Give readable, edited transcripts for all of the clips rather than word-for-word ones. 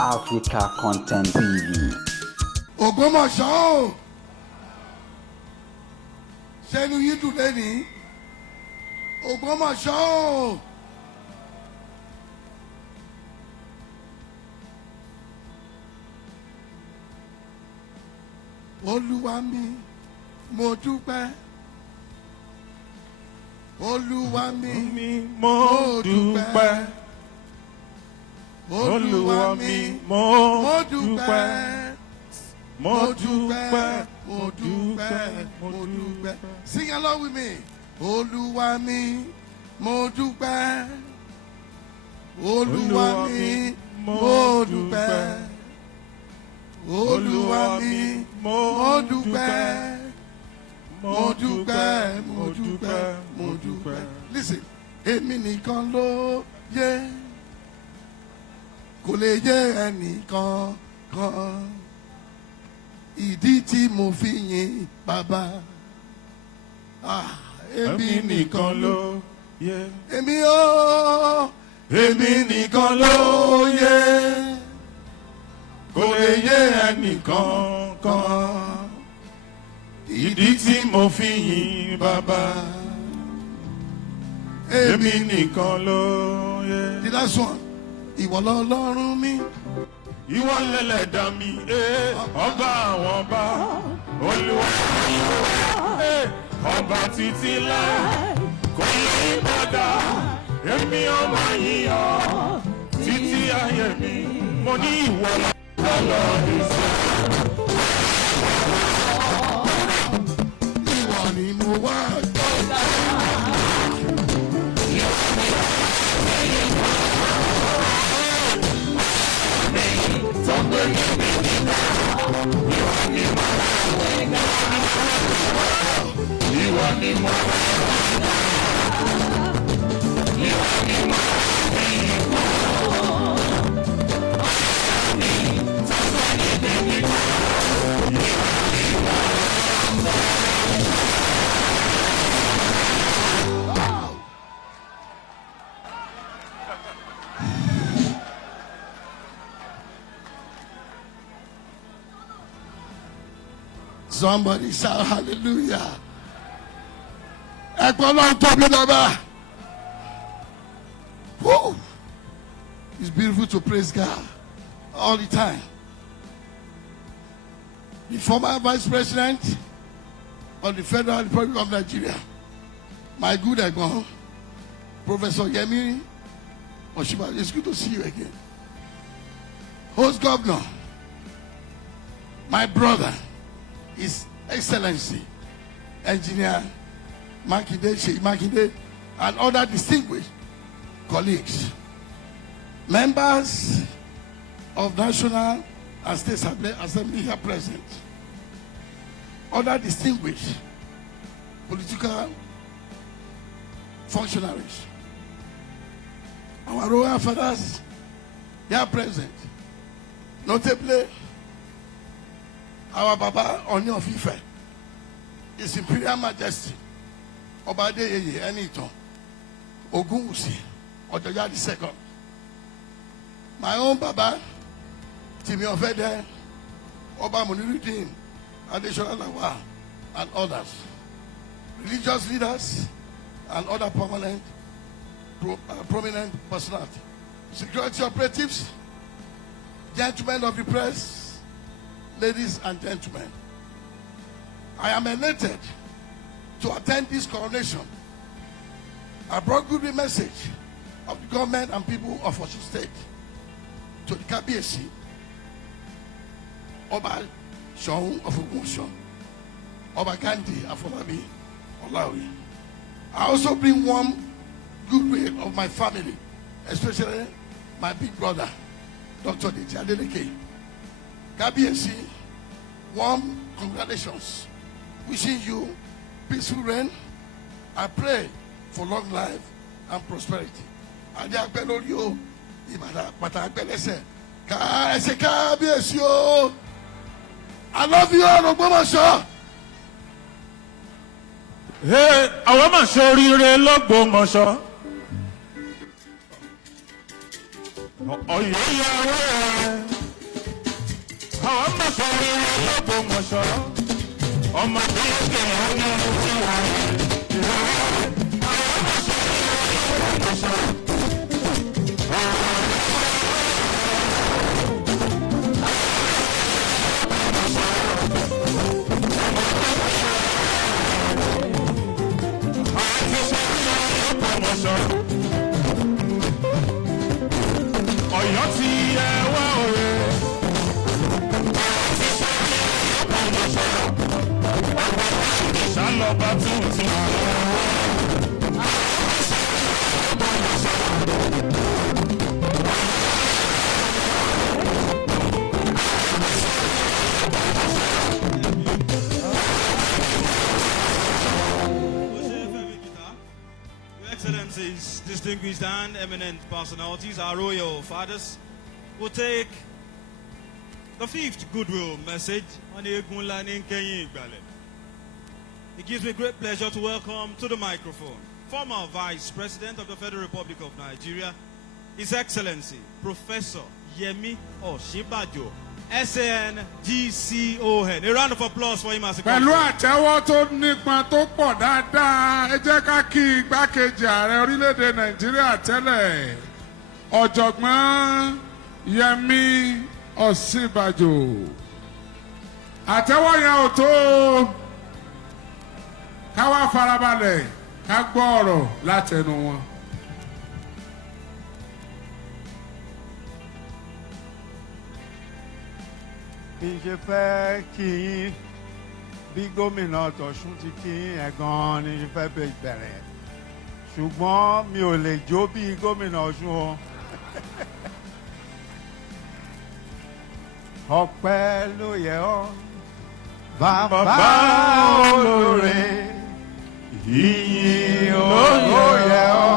Africa Content TV. Ogbosmo, ṣé inú yín dùn lẹ́ni? Ogbosmo. Olúwa mi, mo dúpẹ́. Olúwa mi, mo dúpẹ́. Olúwa mi, mo dúpẹ́. Mo dúpẹ́, mo dúpẹ́, mo dúpẹ́. Sing along with me. Olúwa mi, mo dúpẹ́. Olúwa mi, mo dúpẹ́. Olúwa mi, mo dúpẹ́. Mo dúpẹ́, mo dúpẹ́, mo dúpẹ́. Listen, èmi nìkan ló yẹ, kò lè yé ẹnìkan kan. Ìdí tí mo fi yìn Bàbá. Èmi nìkan ló yẹ. Èmi nìkan ló yẹ, kò lè yé ẹnìkan kan. Ìdí tí mo fi yìn Bàbá. Èmi nìkan ló yẹ. The last one. Ìwọ lọ́lọ́run mi. Ìwọ lẹ̀lẹ́dà mi, ọba àwọn ọba, Olúwa ọba títí láé, kò ní padà, èmi ọmọ yìí ọ, títí ayé mi, mo ní ìwọ lọ́lọ́run sí. Ìwọ ni mo wá. Somebody shout hallelujah. Woo! It's beautiful to praise God all the time. The former Vice President of the Federal Republic of Nigeria, my good Egbon, Professor Yemi Osinbajo, it's good to see you again. Host Governor, my brother, His Excellency, Engineer Makinde, Seyi Makinde, and other distinguished colleagues, members of National and State Assembly here present, other distinguished political functionaries, our royal fathers here present, notably our Baba Oni of Ife, His Imperial Majesty, Oba Adeyeye Enitan Ogunwusi Ojoja II, my own Baba Timi Ofede, Oba Muniruddin Adeshola Lawal, and others, religious leaders and other prominent personalities, security operatives, gentlemen of the press, ladies and gentlemen. I am elated to attend this coronation. I brought good message of the government and people of Osun State to the Kabiyesi, Oba Soun of Ogbosmo, Oba Ghandi, Afolabi, Olaoye. I also bring warm goodwill of my family, especially my big brother, Dr. Adeleke. Kabiyesi, warm congratulations. Wishing you peaceful reign. I pray for long life and prosperity. I love you, Ogbosmo. Hey, I want to show you the Ogbosmo. Excellencies, distinguished and eminent personalities, our royal fathers, will take the fifth goodwill message on the Egunlani Nkeyin Igbale. It gives me great pleasure to welcome to the microphone former Vice President of the Federal Republic of Nigeria, His Excellency Professor Yemi Osinbajo, SAN GCON. A round of applause for him as a pẹ̀lú àtẹ́wọ́ tó nípọn tó pọ̀ dáadáa, ẹ jẹ́ ká kí igbákejì ààrẹ orílẹ̀-èdè Nàìjíríà tẹ́lẹ̀ ọ̀jọ̀gbọ́n Yemi Osinbajo. Àtẹ́wọ́ yẹn ò tó ká wá farabalẹ̀ ká gbọ́ ọ̀rọ̀ látẹnu wọn. Bí n ṣe fẹ́ kí yín bí gómìnà tọ̀ṣun ti kí yín ẹ̀ gan-an ni fẹ́ bẹ̀rẹ̀ ṣùgbọ́n mi ò lè jó bí gómìnà ọ̀ṣun o. Ọpẹ́ ló yẹ ọ́ bàbá olóore, ìyìn ló yẹ ọ́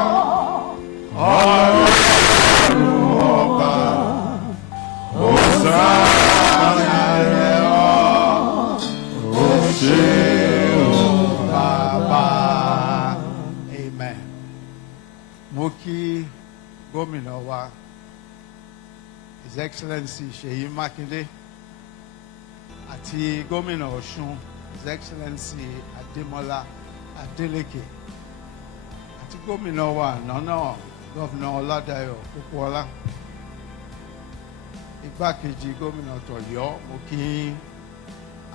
Ọlọ́run ọba òòṣà. Mo kí gómìnà wa His Excellency Seyi Makinde àti gómìnà Ọ̀ṣun His Excellency Adeleke àti gómìnà wa àná Gọ́vnà Ọládayọ̀ Pópóọlá, igbákejì gómìnà tọ̀yọ́ mo kí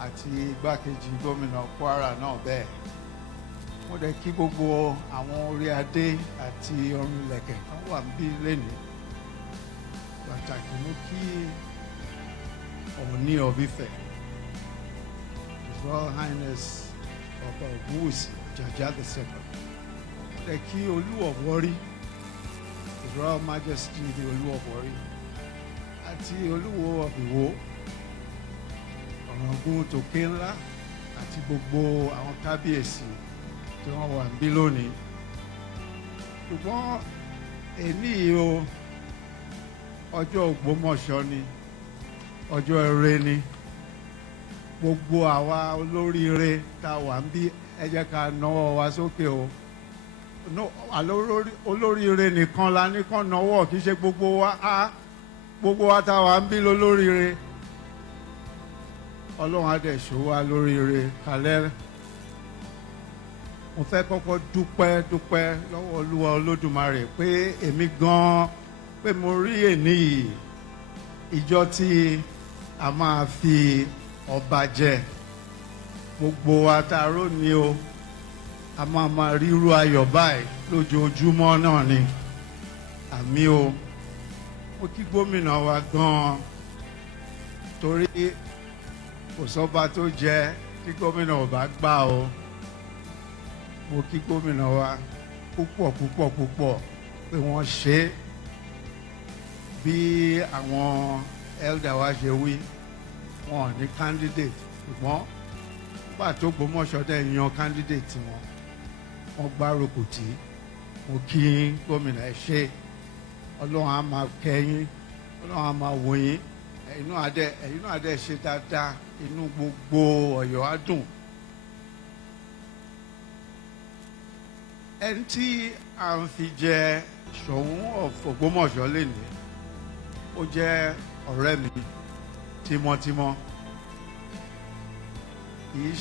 àti igbákejì gómìnà Kwara náà bẹ́ẹ̀. Mo dẹ̀ kí gbogbo àwọn orí adé àti ọrùn ìlẹ̀kẹ̀ kan wà níbí lénìí. Pàtàkì mú kí Ọọ̀ni of Ifẹ̀, His Royal Highness Ọba Ògúnwùsì Jàjà II. Mo dẹ̀ kí Olú of Warri, His Royal Majesty the Olú of Warri, àti Olúwo of Ìwó, Ọ̀ràngún tòkè ńlá àti gbogbo àwọn kábíyèsí tí wọ́n wà níbí lónìí. Ṣùgbọ́n èní o ọjọ́ Ògbómọ̀ṣọ́ ni, ọjọ́ ire ni. Gbogbo àwa olóríire tá a wà níbí ẹ jẹ́ ká nawọ́ wa sókè o. Olóríire nìkan la ní kàn nawọ́, kì í ṣe gbogbo wa gbogbo wa tá a wà níbí lólóríire. Ọlọ́run á dẹ̀ ṣọ́ wa lóríire kalẹ́. Mo fẹ́ kọ́kọ́ dúpẹ́ lọ́wọ́ Olúwa Olódùmarè pé èmi gan-an pé mo rí èní yìí, ìjọ tí a máa fi ọba jẹ. Gbogbo wa tá a rò ní o, a máa ríru ayọ̀ báyìí lójoojúmọ́ náà ni. Àmì o, mo kí gómìnà wa gan-an torí kò sọ́ba tó jẹ tí gómìnà ò bá gbà o. Mo kí gómìnà wa púpọ̀ pé wọ́n ṣe bí àwọn elder wa ṣe wí, wọn ò ní candidate ṣùgbọ́n nígbà tó Ògbómọ̀ṣọ́ dẹ̀ yan candidate wọ́n gbárùkù tì. Mo kí gómìnà ẹ ṣe, Ọlọ́run á máa kẹ́yìn, Ọlọ́run á máa wò yín, ẹ̀yin náà dẹ̀ ṣe dáadáa, inú gbogbo Ọ̀yọ́ á dùn. Ẹni tí a ń fi jẹ Soun of Ogbosmo lénìí ó jẹ́ ọ̀rẹ́ mi tímọ́tímọ́. Kìí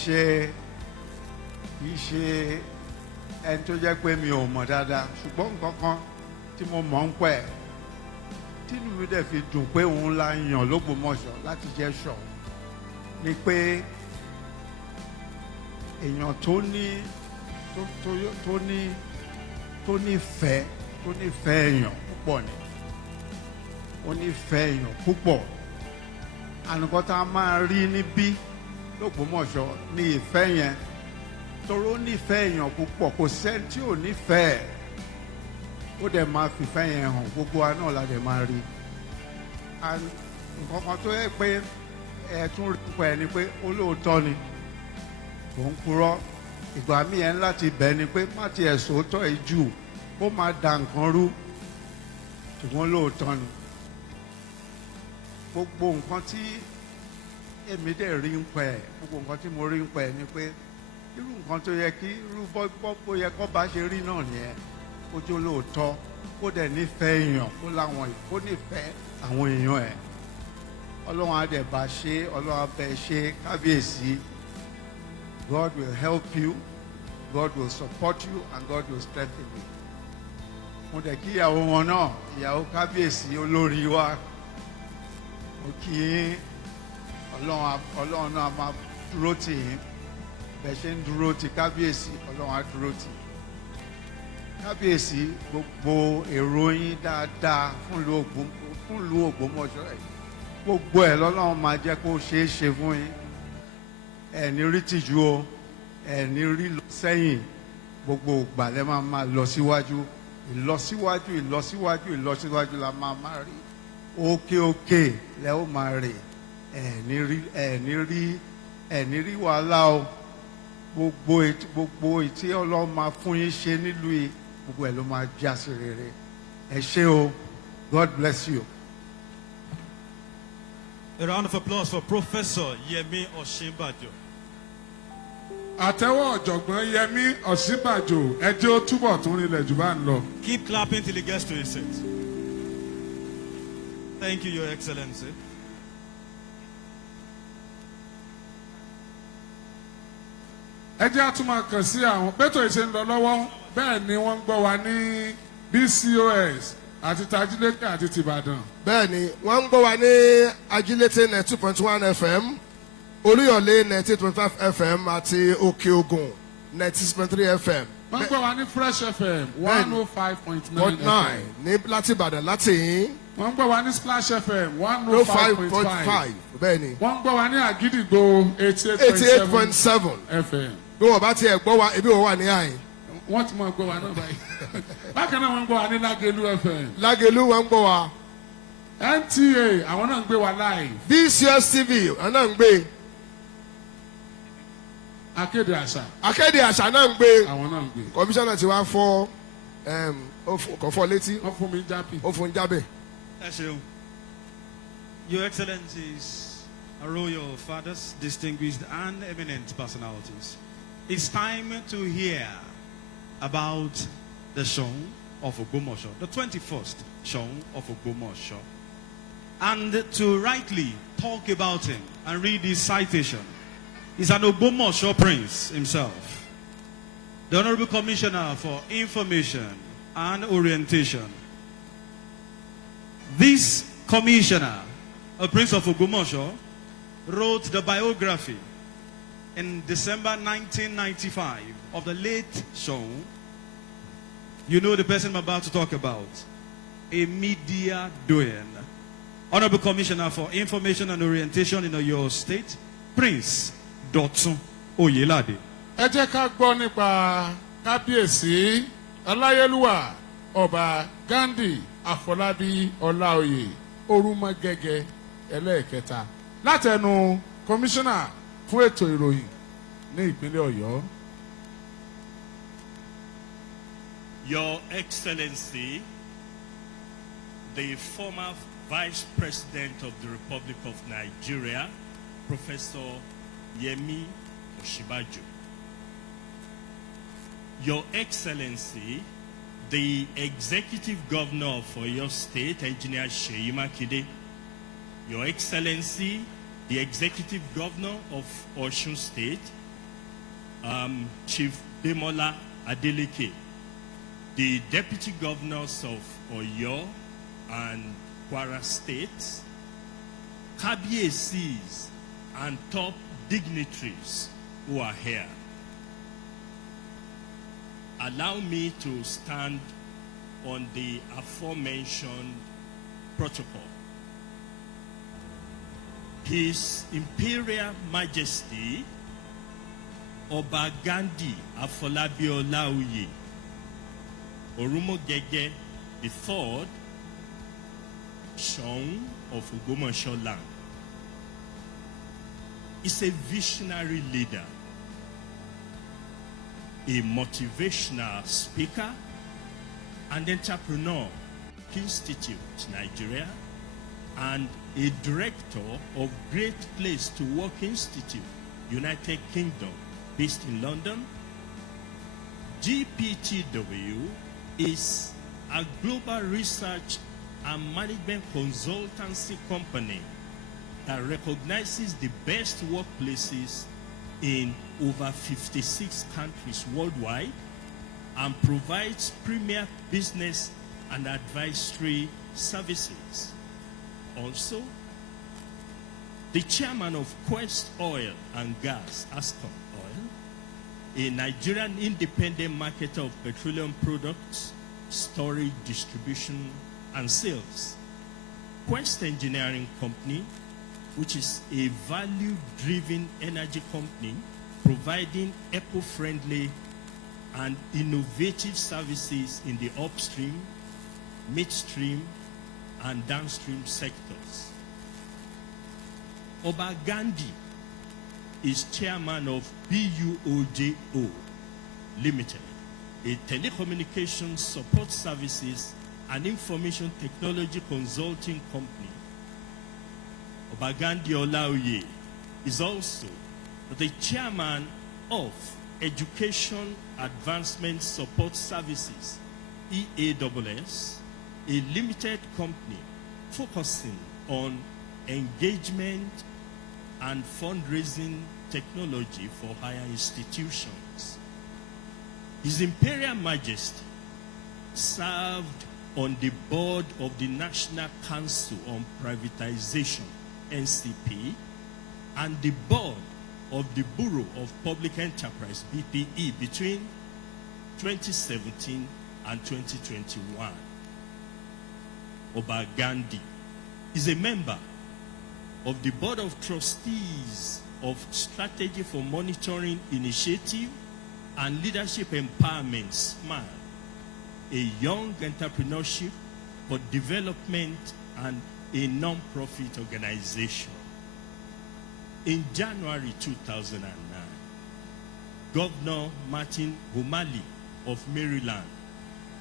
ṣe ẹni tó jẹ́ pé mi ò mọ̀ dáadáa, ṣùgbọ́n nǹkan kan tí mo mọ̀ ń pẹ́ tínú mi dẹ̀ fi dùn pé òun la yàn l'Ógbómọ̀ṣọ́ láti jẹ́ Ṣọ̀ún ni pé èèyàn tó nífẹ̀ẹ́ èèyàn púpọ̀ ni, ó nífẹ̀ẹ́ èèyàn púpọ̀. Ànùkọ́ tá a máa rí níbí l'Ógbómọ̀ṣọ́ ní ìfẹ́ yẹn, torí ó nífẹ̀ẹ́ èèyàn púpọ̀, kò sẹ́ni tí ò nífẹ̀ẹ́, ó dẹ̀ máa fìfẹ́ yẹn hàn, gbogbo wa náà la dẹ̀ máa rí. Nǹkan kan tó yẹ pé ẹ tún rí pẹ̀ ni pé olóòótọ́ ni, kò ń purọ́. Ìgbà míì ẹ̀ ń láti bẹ̀ ni pé má tiẹ̀ sòótọ́ ẹ̀ jù kó máa da nǹkan rú, ṣùgbọ́n lóòótọ́ ni. Gbogbo nǹkan tí èmi dẹ̀ rí ń pẹ̀, gbogbo nǹkan tí mo rí ń pẹ̀ ni pé irú nǹkan tó yẹ kí irú bó yẹ kó bá ṣe rí náà nìyẹn, kó jó lóòótọ́, kó dẹ̀ nífẹ̀ẹ́ èèyàn, kó nífẹ̀ẹ́ àwọn èèyàn ẹ̀. Ọlọ́run á dẹ̀ bá ṣe, Ọlọ́run á bẹ̀ ṣe, kábíyèsí. God will help you, God will support you, and God will strengthen you. Mo dẹ̀ kí ìyàwó wọn náà, ìyàwó kábíyèsí olórí wa, mo kí Ọlọ́run náà máa dúró tì yín, bẹ̀ ṣe ń dúró tì kábíyèsí, Ọlọ́run á dúró tì yín. Kábíyèsí, gbogbo èrò yín dáadáa fún ìlú Ògbómọ̀ṣọ́ ẹ̀, gbogbo ẹ̀ lọ́lọ́run máa jẹ́ kó ṣeé ṣe fún yín. Ẹ̀ní rí tìjú o, ẹ̀ní rí lọ sẹ́yìn, gbogbo ìgbà lẹ́ máa lọ síwájú, ìlọsíwájú la máa rí, òkè lẹ́ ó máa rè, ẹ̀ní rí wàhálà o. Gbogbo ìtí Ọlọ́run máa fún yín ṣe nílùú yìí, gbogbo ẹ̀ ló máa já sí rere. Ẹ ṣé o, God bless you. A round of applause for Professor Yemi Osinbajo. Àtẹ́wọ́ ọ̀jọ̀gbọ́n Yẹmí Ọ̀ṣínbàjò, ẹ jẹ́ ó túbọ̀ tún rinlẹ̀ jù bá ń lọ. Keep clapping till he gets to his seat. Thank you, Your Excellency. Ẹ jẹ́ àtúmọ̀ kàn sí àwọn bẹ́tò ìṣe ń lọ lọ́wọ́, bẹ́ẹ̀ ni wọ́n ń gbọ́ wa ní BCOS àti Adeleke àti tìbàdàn. bẹ́ẹ̀ ni wọ́n ń gbọ́ wa ní Ajílété 92.1 FM, Olúyọ̀lé 98.5 FM àti Òkè Ògùn 96.3 FM. Wọ́n ń gbọ́ wa ní Fresh FM 105.9 FM. ní láti Ìbàdàn láti yín. Wọ́n ń gbọ́ wa ní Splash FM 105.5. bẹ́ẹ̀ ni. Wọ́n ń gbọ́ wa ní Àgídìgbò 88.7 FM. bí wọ́n bá tiẹ̀ gbọ́ wa ebi wọ́n wà ní àyìn. Wọ́n ti mọ̀ gbọ́ wa náà báyìí. Bákan náà wọ́n ń gbọ́ wa ní Lágelú FM. Lágelú wọ́n ń gbọ́ wa. NTA àwọn náà ń gbé wa live. BCS TV àwọn náà ń gbé. Akéde àṣà. Akéde àṣà náà ń gbé. Àwọn náà ń gbé. Kọmíṣánná ti wá fọ́ kò fọ́ létí. Wọ́n fún mi jábì. Ó fún jábẹ̀. Ẹ ṣeun. Your Excellencies, our royal fathers, distinguished and eminent personalities, it's time to hear about the Soun of Ogbosmo, the 21st Soun of Ogbosmo, and to rightly talk about him and read his citation. He's an Ogbosmo prince himself. The Honorable Commissioner for Information and Orientation. This commissioner, a prince of Ogbosmo, wrote the biography in December 1995 of the late Soun. You know the person I'm about to talk about. A media doyen. Honorable Commissioner for Information and Orientation in your state, Prince Dotun Oyelade. Ẹ jẹ́ ká gbọ́ nípa kábíyèsí aláyélúwà ọba Ghandi Afolabi Olaoye Orúmọgẹ́gẹ́ ẹlẹ́ẹ̀kẹta látẹnu kọmíṣánná fún ètò ìròyìn ní ìpínlẹ̀ Ọ̀yọ́. Your Excellency, the former Vice President of the Republic of Nigeria, Professor Yemi Osinbajo. Your Excellency, the Executive Governor of your state, Engineer Seyi Makinde, Your Excellency, the Executive Governor of Osun State, Chief Demola Adeleke, the Deputy Governors of Oyo and Kwara States, KBACs, and top dignitaries who are here. Allow me to stand on the aforementioned protocol. His Imperial Majesty Oba Ghandi Afolabi Olaoye Orumogege III, Soun of Ogbosmo land, is a visionary leader, a motivational speaker and entrepreneur, Institute Nigeria, and a director of Great Place to Work Institute, United Kingdom, based in London. GPTW is a global research and management consultancy company that recognizes the best workplaces in over 56 countries worldwide and provides premier business and advisory services. Also, the chairman of Quest Oil and Gas, Ascom Oil, a Nigerian independent marketer of petroleum products, storage, distribution, and sales. Quest Engineering Company, which is a value-driven energy company providing eco-friendly and innovative services in the upstream, midstream, and downstream sectors. Oba Ghandi is chairman of BUOJO Limited, a telecommunications support services and information technology consulting company. Oba Ghandi Olaoye is also the chairman of Education Advancement Support Services, EASS, a limited company focusing on engagement and fundraising technology for higher institutions. His Imperial Majesty served on the board of the National Council on Privatization, NCP, and the board of the Bureau of Public Enterprise, BPE, between 2017 and 2021. Oba Ghandi is a member of the Board of Trustees of Strategy for Monitoring Initiative and Leadership Empowerment, SMILE, a young entrepreneurship for development and a non-profit organization. In January 2009, Governor Martin O'Malley of Maryland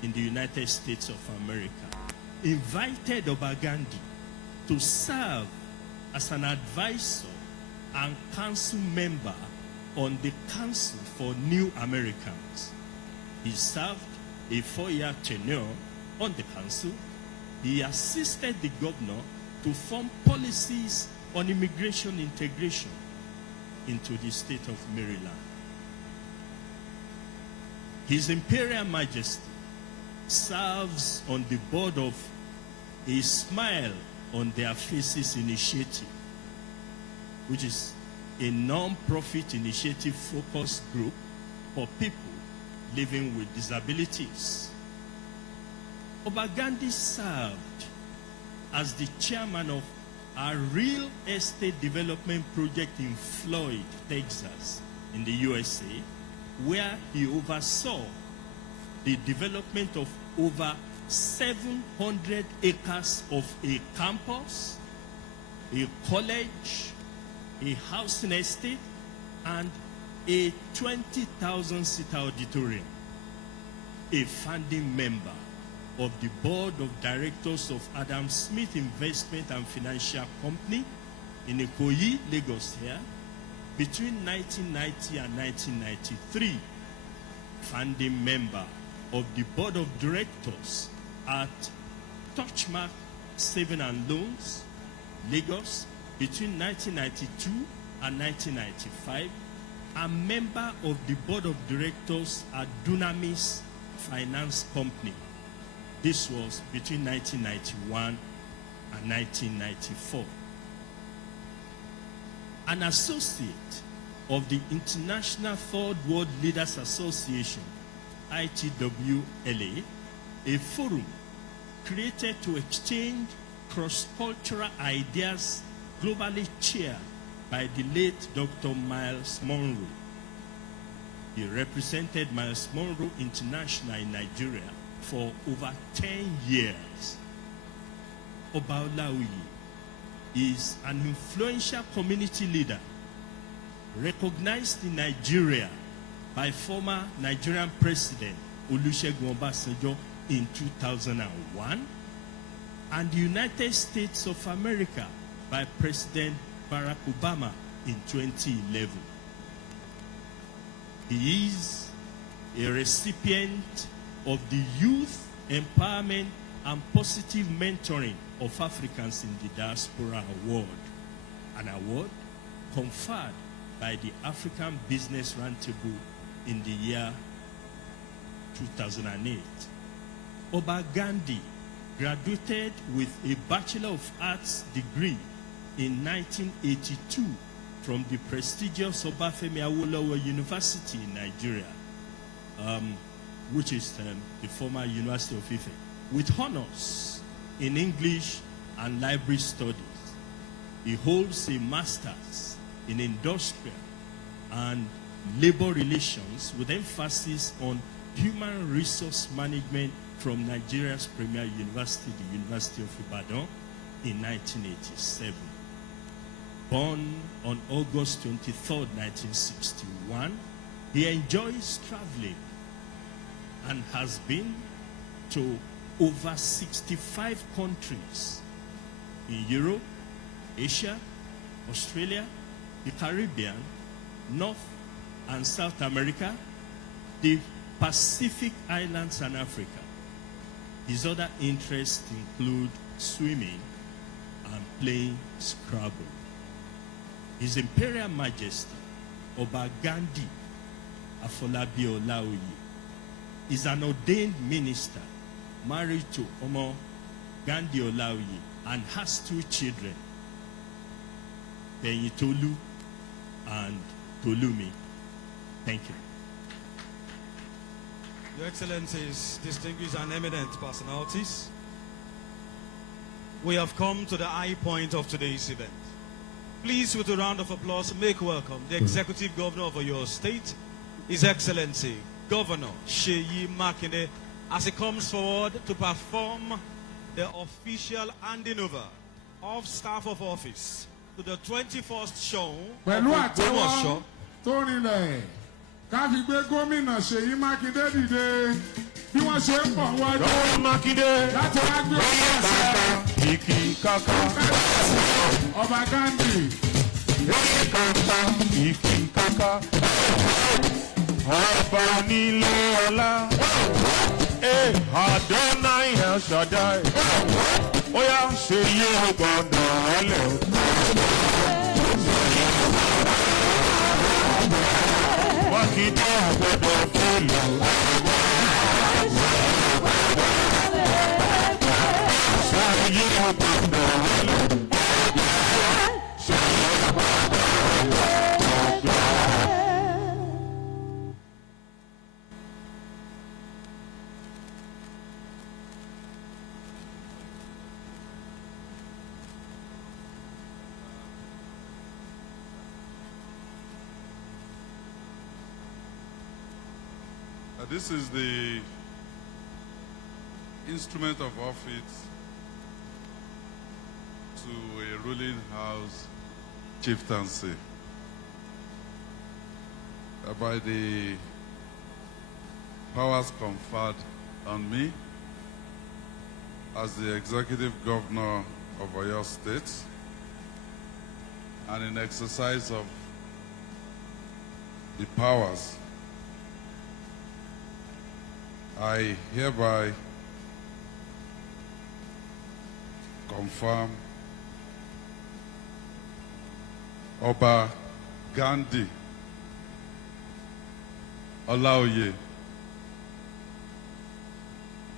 in the United States of America invited Oba Ghandi to serve as an advisor and council member on the Council for New Americans. He served a 4-year tenure on the council. He assisted the governor to form policies on immigration integration into the state of Maryland. His Imperial Majesty serves on the board of a Smile on Their Faces initiative, which is a non-profit initiative focused group for people living with disabilities. Oba Ghandi served as the chairman of a real estate development project in Floyd, Texas, in the USA, where he oversaw the development of over 700 acres of a campus, a college, a housing estate, and a 20,000-seat auditorium. A founding member of the board of directors of Adam Smith Investment and Financial Company in Ikoyi, Lagos here, between 1990 and 1993. Founding member of the board of directors at Touchmark Saving and Loans, Lagos, between 1992 and 1995, and member of the board of directors at Dunamis Finance Company. This was between 1991 and 1994. An associate of the International Third World Leaders Association, ITWLA, a forum created to exchange cross-cultural ideas globally chaired by the late Dr. Miles Monroe. He represented Miles Monroe International in Nigeria for over 10 years. Olaoye is an influential community leader recognized in Nigeria by former Nigerian President Olusegun Obasanjo in 2001 and the United States of America by President Barack Obama in 2011. He is a recipient of the Youth Empowerment and Positive Mentoring of Africans in the Diaspora Award, an award conferred by the African Business Roundtable in the year 2008. Ghandi graduated with a Bachelor of Arts degree in 1982 from the prestigious Obafemi Awolowo University in Nigeria, which is the former University of Ife, with honors in English and library studies. He holds a master's in industrial and labor relations with emphasis on human resource management from Nigeria's premier university, the University of Ibadan, in 1987. Born on August 23, 1961, he enjoys traveling and has been to over 65 countries in Europe, Asia, Australia, the Caribbean, North and South America, the Pacific Islands and Africa. His other interests include swimming and playing Scrabble. His Imperial Majesty, Ghandi Afolabi Olaoye, is an ordained minister married to Ghandi Olaoye and has 2 children, Tolu and Tolumi. Thank you. Your Excellencies, distinguished and eminent personalities, we have come to the high point of today's event. Please, with a round of applause, make welcome the Executive Governor of your state, His Excellency, Governor Seyi Makinde, as he comes forward to perform the official handing over of staff of office to the 21st show of Ogbosmo. Ká fi gbé gómìnà Seyi Makinde dìde bí wọ́n ṣe ń bọ̀ wájú láti wá gbé ọba Ghandi. Ọba nílé ọlá, Adonai El Shaddai, ó yá Seyi gbọ̀ndọ̀ ọlẹ̀. Makinde gbọ́dọ̀ fúlù. Seyi gbọ̀ndọ̀ ọlẹ̀. This is the instrument of office to a ruling house chieftaincy. By the powers conferred on me as the Executive Governor of Oyo State, and in exercise of the powers I hereby confirm Oba Ghandi Olaoye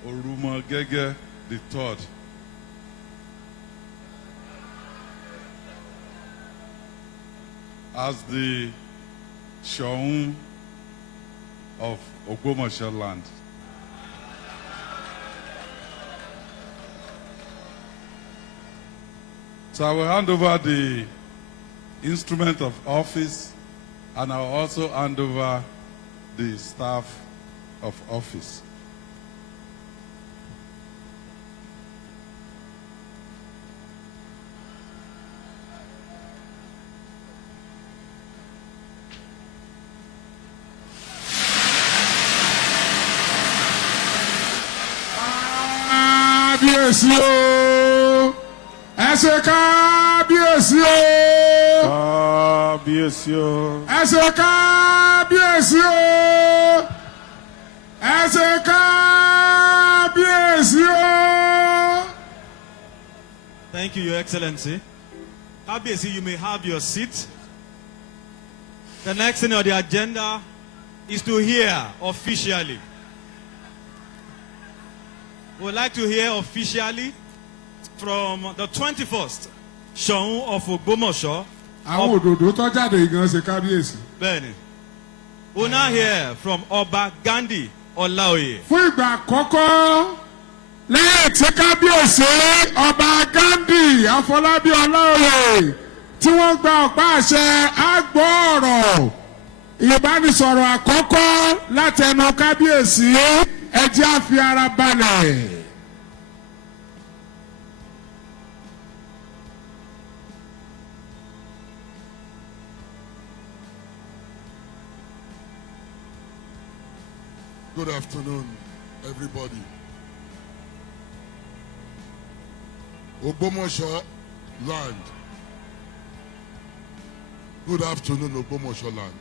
Orumagege the Third as the Soun of Ogbosmo land. So I will hand over the instrument of office, and I will also hand over the staff of office. Kábíyèsí o, ẹ ṣé kábíyèsí o, Kábíyèsí o. ẹ ṣé kábíyèsí o, ẹ ṣé kábíyèsí o. Thank you, Your Excellency. Kábíyèsí, you may have your seat. The next thing on the agenda is to hear officially. We would like to hear officially from the 21st Soun of Ogbosmo. Àwọn òdòdó tó jáde yìí gan ṣe kábíyèsí. Bẹ́ẹ̀ni. We will now hear from Oba Ghandi Olaoye. Fún ìgbà àkọ́kọ́ lẹ́yìn tí kábíyèsí Ọba Ghandi Afolabi Olaoye tí wọ́n gba ọ̀pá àṣẹ àgbọ̀ ọ̀rọ̀ ìbánisọ̀rọ̀ àkọ́kọ́ látẹnu kábíyèsí ẹ jẹ́ á fi ara balẹ̀. Good afternoon, everybody. Ogbosmo land. Good afternoon, Ogbosmo land.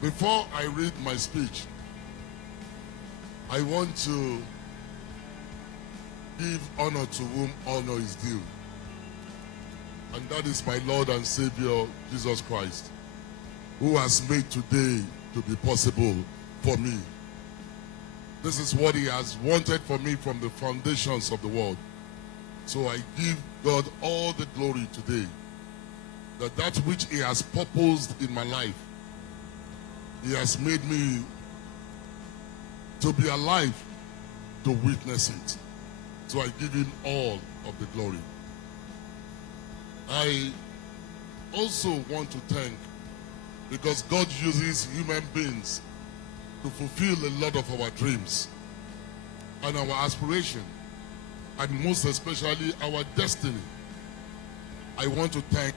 Before I read my speech, I want to give honor to whom honor is due. And that is my Lord and Savior, Jesus Christ, who has made today to be possible for me. This is what he has wanted for me from the foundations of the world. So I give God all the glory today, that which he has purposed in my life, he has made me to be alive to witness it. So I give him all of the glory. I also want to thank, because God uses human beings to fulfill a lot of our dreams and our aspiration, and most especially our destiny. I want to thank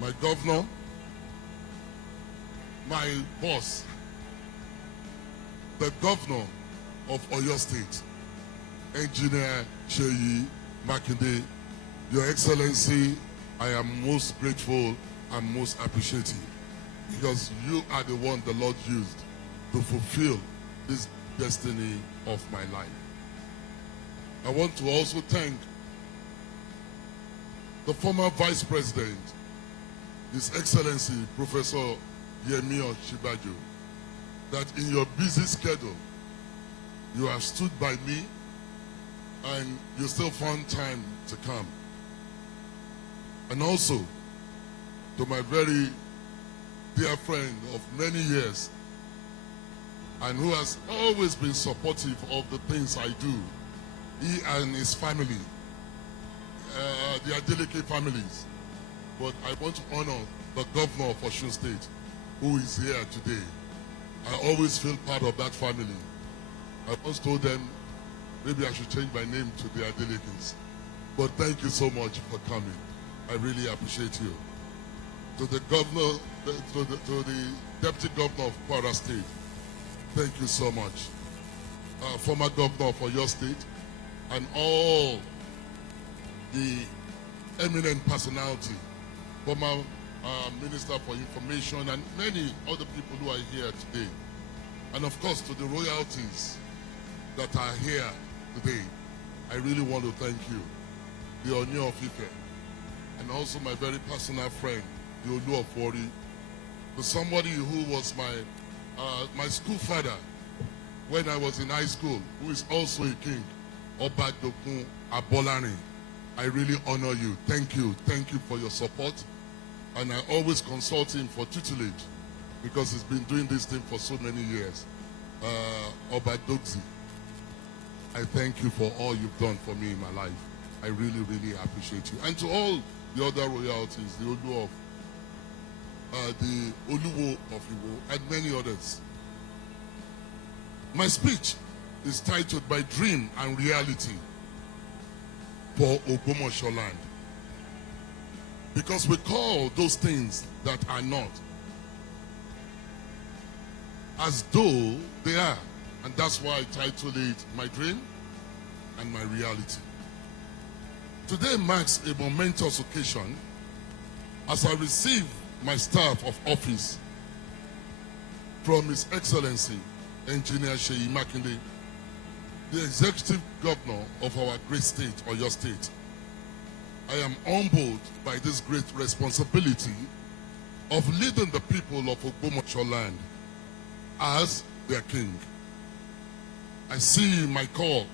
my governor, my boss, the governor of Oyo State, Engineer Seyi Makinde. Your Excellency, I am most grateful and most appreciative, because you are the one the Lord used to fulfill this destiny of my life. I want to also thank the former Vice President, His Excellency Professor Yemi Osinbajo, that in your busy schedule, you have stood by me and you still found time to come. And also to my very dear friend of many years, and who has always been supportive of the things I do, he and his family, the Adeleke families. But I want to honor the governor of Osun State, who is here today. I always feel part of that family. I once told them maybe I should change my name to the Adelekes. But thank you so much for coming. I really appreciate you. To the governor, to the deputy governor of Kwara State, thank you so much. Former governor for your state, and all the eminent personality, former Minister for Information, and many other people who are here today. And of course, to the royalties that are here today, I really want to thank you, the Onyo of Ife, and also my very personal friend, the Olu of Wari, to somebody who was my school father when I was in high school, who is also a king, Obadokun Abolani. I really honor you. Thank you for your support. And I always consult him for tutelage because he's been doing this thing for so many years. Obadokzi, I thank you for all you've done for me in my life. I really, really appreciate you. And to all the other royalties, the Olu of the Oluwo of Iwo, and many others. My speech is titled My Dream and Reality for Ogbosmo land. Because we call those things that are not as though they are. And that's why I titled it My Dream and My Reality. Today marks a momentous occasion as I receive my staff of office from His Excellency Engineer Seyi Makinde, the Executive Governor of our great state, Oyo State. I am humbled by this great responsibility of leading the people of Ogbosmo land as their king. I see my call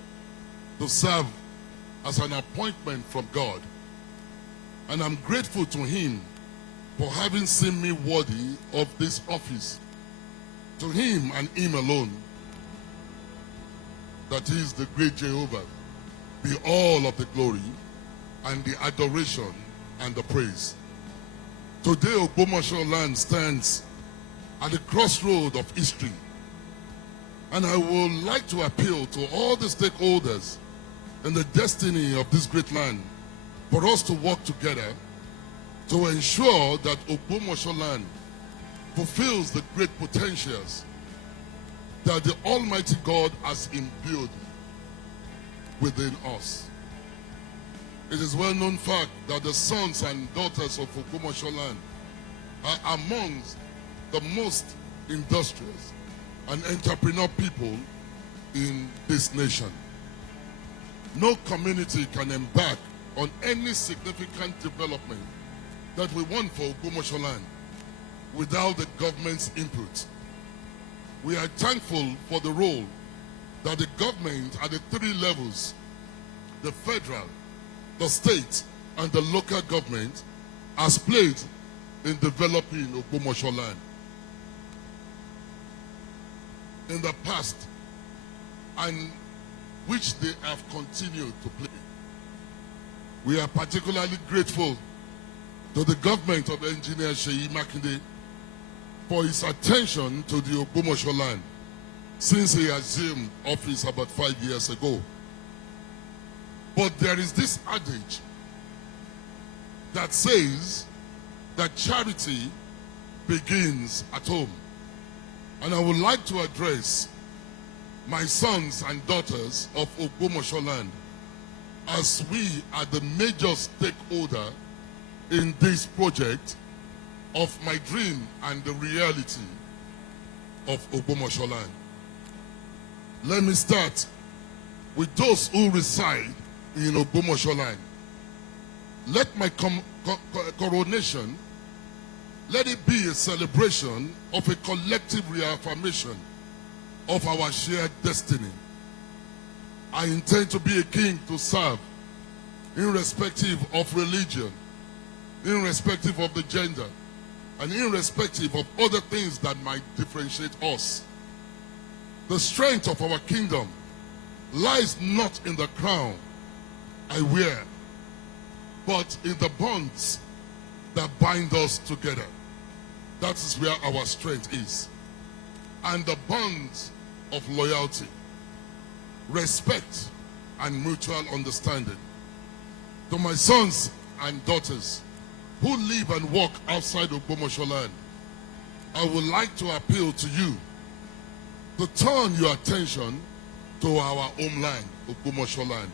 to serve as an appointment from God, and I'm grateful to Him for having seen me worthy of this office. To Him and Him alone, that is the great Jehovah, be all of the glory and the adoration and the praise. Today, Ogbosmo land stands at the crossroad of history, and I would like to appeal to all the stakeholders in the destiny of this great land for us to work together to ensure that Ogbosmo land fulfills the great potentials that the Almighty God has imbued within us. It is well known fact that the sons and daughters of Ogbosmo land are amongst the most industrious and entrepreneur people in this nation. No community can embark on any significant development that we want for Ogbosmo land without the government's input. We are thankful for the role that the government at the three levels, the federal, the state, and the local government, has played in developing Ogbosmo land. In the past, and which they have continued to play. We are particularly grateful to the government of Engineer Seyi Makinde for his attention to the Ogbosmo land since he assumed office about 5 years ago. But there is this adage that says that charity begins at home. And I would like to address my sons and daughters of Ogbosmo land as we are the major stakeholder in this project of my dream and the reality of Ogbosmo land. Let me start with those who reside in Ogbosmo land. Let my coronation, let it be a celebration of a collective reaffirmation of our shared destiny. I intend to be a king to serve, irrespective of religion, irrespective of the gender, and irrespective of other things that might differentiate us. The strength of our kingdom lies not in the crown I wear, but in the bonds that bind us together. That is where our strength is. And the bonds of loyalty, respect, and mutual understanding. To my sons and daughters who live and work outside Ogbosmo land, I would like to appeal to you to turn your attention to our homeland, Ogbosmo land.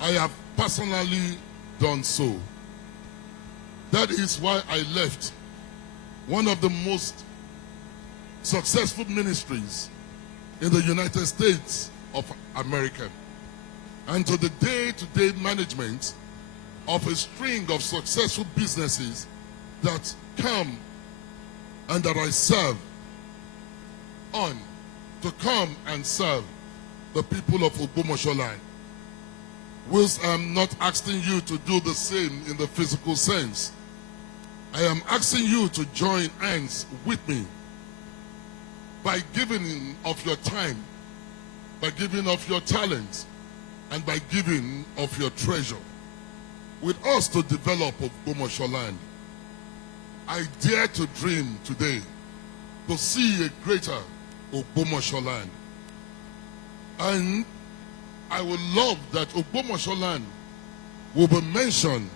I have personally done so. That is why I left one of the most successful ministries in the United States of America and to the day-to-day management of a string of successful businesses that come and that I serve on to come and serve the people of Ogbosmo land. Whilst I'm not asking you to do the same in the physical sense, I am asking you to join hands with me by giving of your time, by giving of your talents, and by giving of your treasure, with us to develop Ogbosmo land. I dare to dream today to see a greater Ogbosmo land. And I would love that Ogbosmo land will be mentioned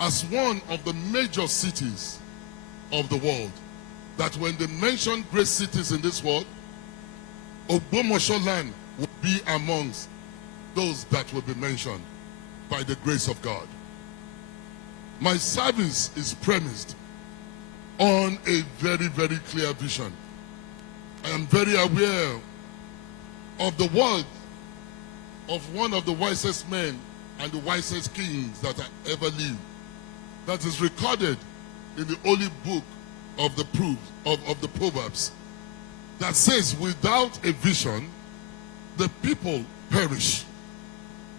as one of the major cities of the world. That when they mention great cities in this world, Ogbosmo land will be amongst those that will be mentioned by the grace of God. My service is premised on a very, very clear vision. I am very aware of the word of one of the wisest men and the wisest kings that ever lived. That is recorded in the holy book of the Proverbs, that says, without a vision, the people perish.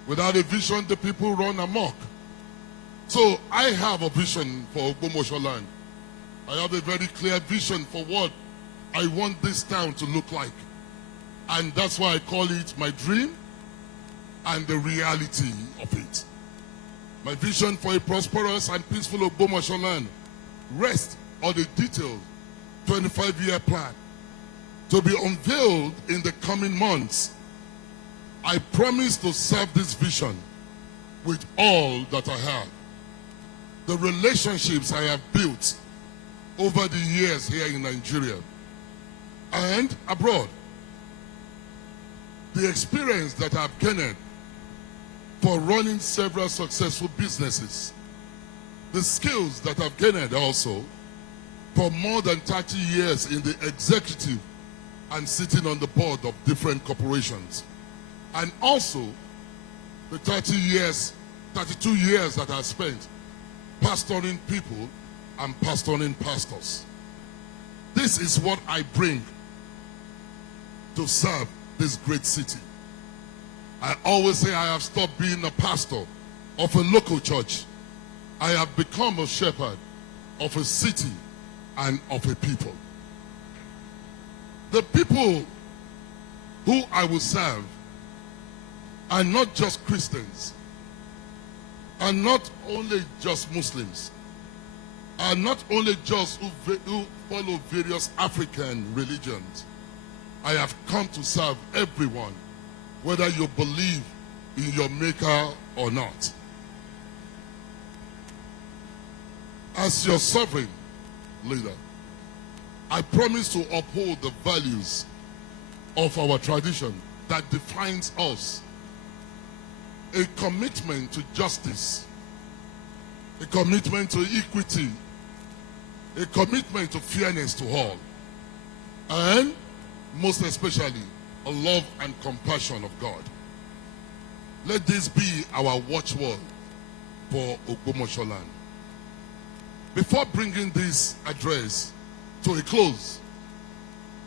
Without a vision, the people run amok. So I have a vision for Ogbosmo land. I have a very clear vision for what I want this town to look like. And that's why I call it my dream and the reality of it. My vision for a prosperous and peaceful Ogbosmo land rests on a detailed 25-year plan to be unveiled in the coming months. I promise to serve this vision with all that I have. The relationships I have built over the years here in Nigeria and abroad, the experience that I've gained for running several successful businesses, the skills that I've gained also for more than 30 years in the executive and sitting on the board of different corporations, and also the 32 years that I've spent pastoring people and pastoring pastors. This is what I bring to serve this great city. I always say I have stopped being a pastor of a local church. I have become a shepherd of a city and of a people. The people who I will serve are not just Christians, are not only just Muslims, are not only just who follow various African religions. I have come to serve everyone, whether you believe in your maker or not. As your sovereign leader, I promise to uphold the values of our tradition that defines us. A commitment to justice, a commitment to equity, a commitment to fairness to all, and most especially, a love and compassion of God. Let this be our watchword for Ogbosmo land. Before bringing this address to a close,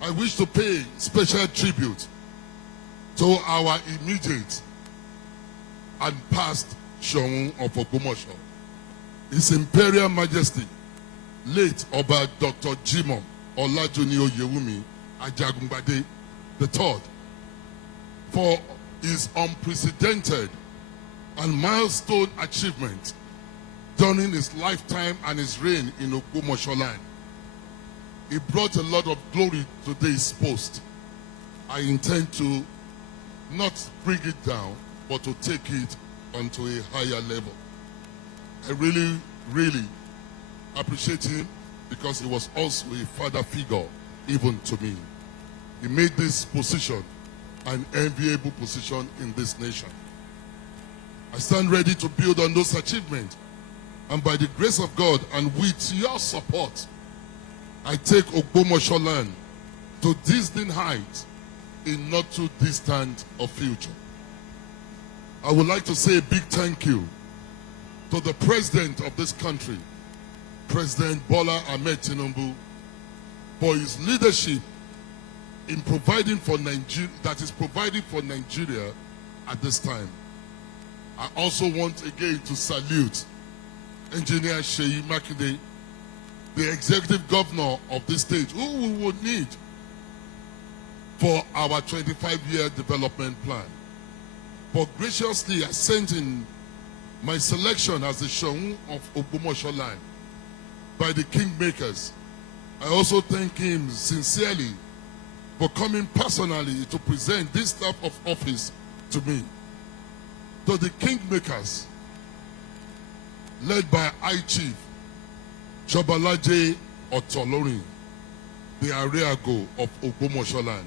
I wish to pay special tribute to our immediate and past Soun of Ogbosmo, His Imperial Majesty, late Oba Dr. Jimoh Olajuni Oyewumi Ajagungbade III, for his unprecedented and milestone achievement during his lifetime and his reign in Ogbosmo land. He brought a lot of glory to this post. I intend to not bring it down, but to take it onto a higher level. I really, really appreciate him because he was also a father figure even to me. He made this position an enviable position in this nation. I stand ready to build on those achievements And by the grace of God and with your support, I take Ogbosmo land to distant heights in not too distant a future. I would like to say a big thank you to the president of this country, President Bola Ahmed Tinubu, for his leadership in providing for Nigeria, Nigeria at this time. I also want again to salute Engineer Seyi Makinde, the executive governor of this state, who we would need for our 25-year development plan, for graciously assenting my selection as the Soun of Ogbosmo land by the kingmakers. I also thank him sincerely for coming personally to present this type of office to me. To the kingmakers, led by I Chief Jobalaje Otolorin, the Ariago of Ogbosmo land,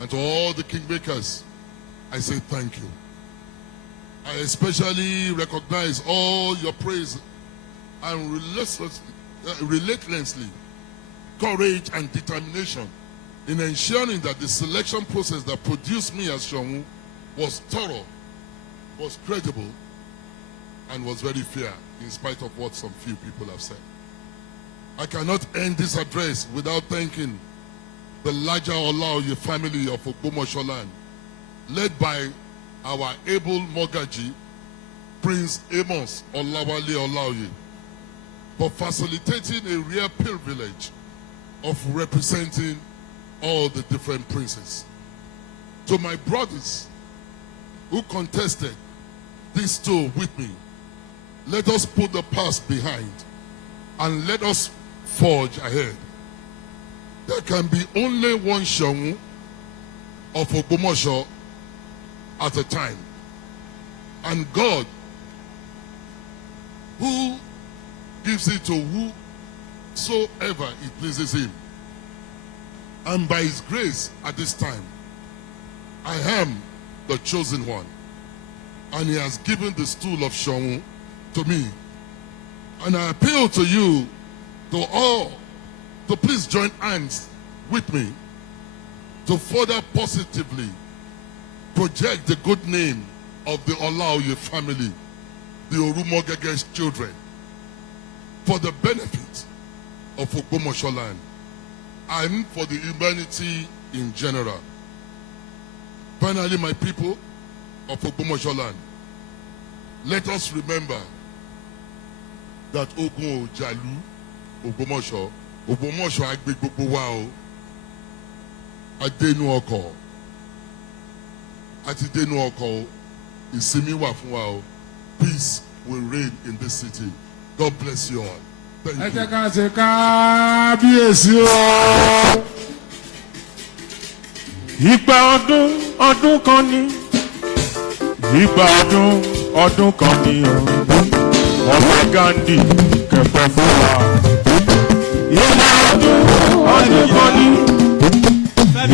and to all the kingmakers, I say thank you. I especially recognize all your praise and relentlessly courage and determination in ensuring that the selection process that produced me as Soun was thorough, was credible, and was very fair, in spite of what some few people have said. I cannot end this address without thanking the larger Olaoye family of Ogbosmo land, led by our able Mogaji, Prince Amos Olaoye, for facilitating a rare privilege of representing all the different princes. To my brothers who contested this tour with me, let us put the past behind and let us forge ahead. There can be only one Soun of Ogbosmo at a time. And God, who gives it to whosoever it pleases him. And by his grace at this time, I am the chosen one. And he has given the stool of Soun to me. And I appeal to you, to all, to please join hands with me to further positively project the good name of the Olaoye family, the Orumogege's children, for the benefit of Ogbosmo land and for the humanity in general. Finally, my people of Ogbosmo land, let us remember that Ogun Ojalu, Ogbosmo agbe gbogbo wa o, adenu oko, ati denu oko, ìsinmi wà fún wa o. Peace will reign in this city. God bless you all. Thank you. Ẹ jẹ́ ká ṣe kábíyèsí o. Ìgbà ọdún kan ni. Ìgbà ọdún kan ni o. Ọba Ghandi kẹ̀pẹ́ fún wa. Ìgbà ọdún kan ni.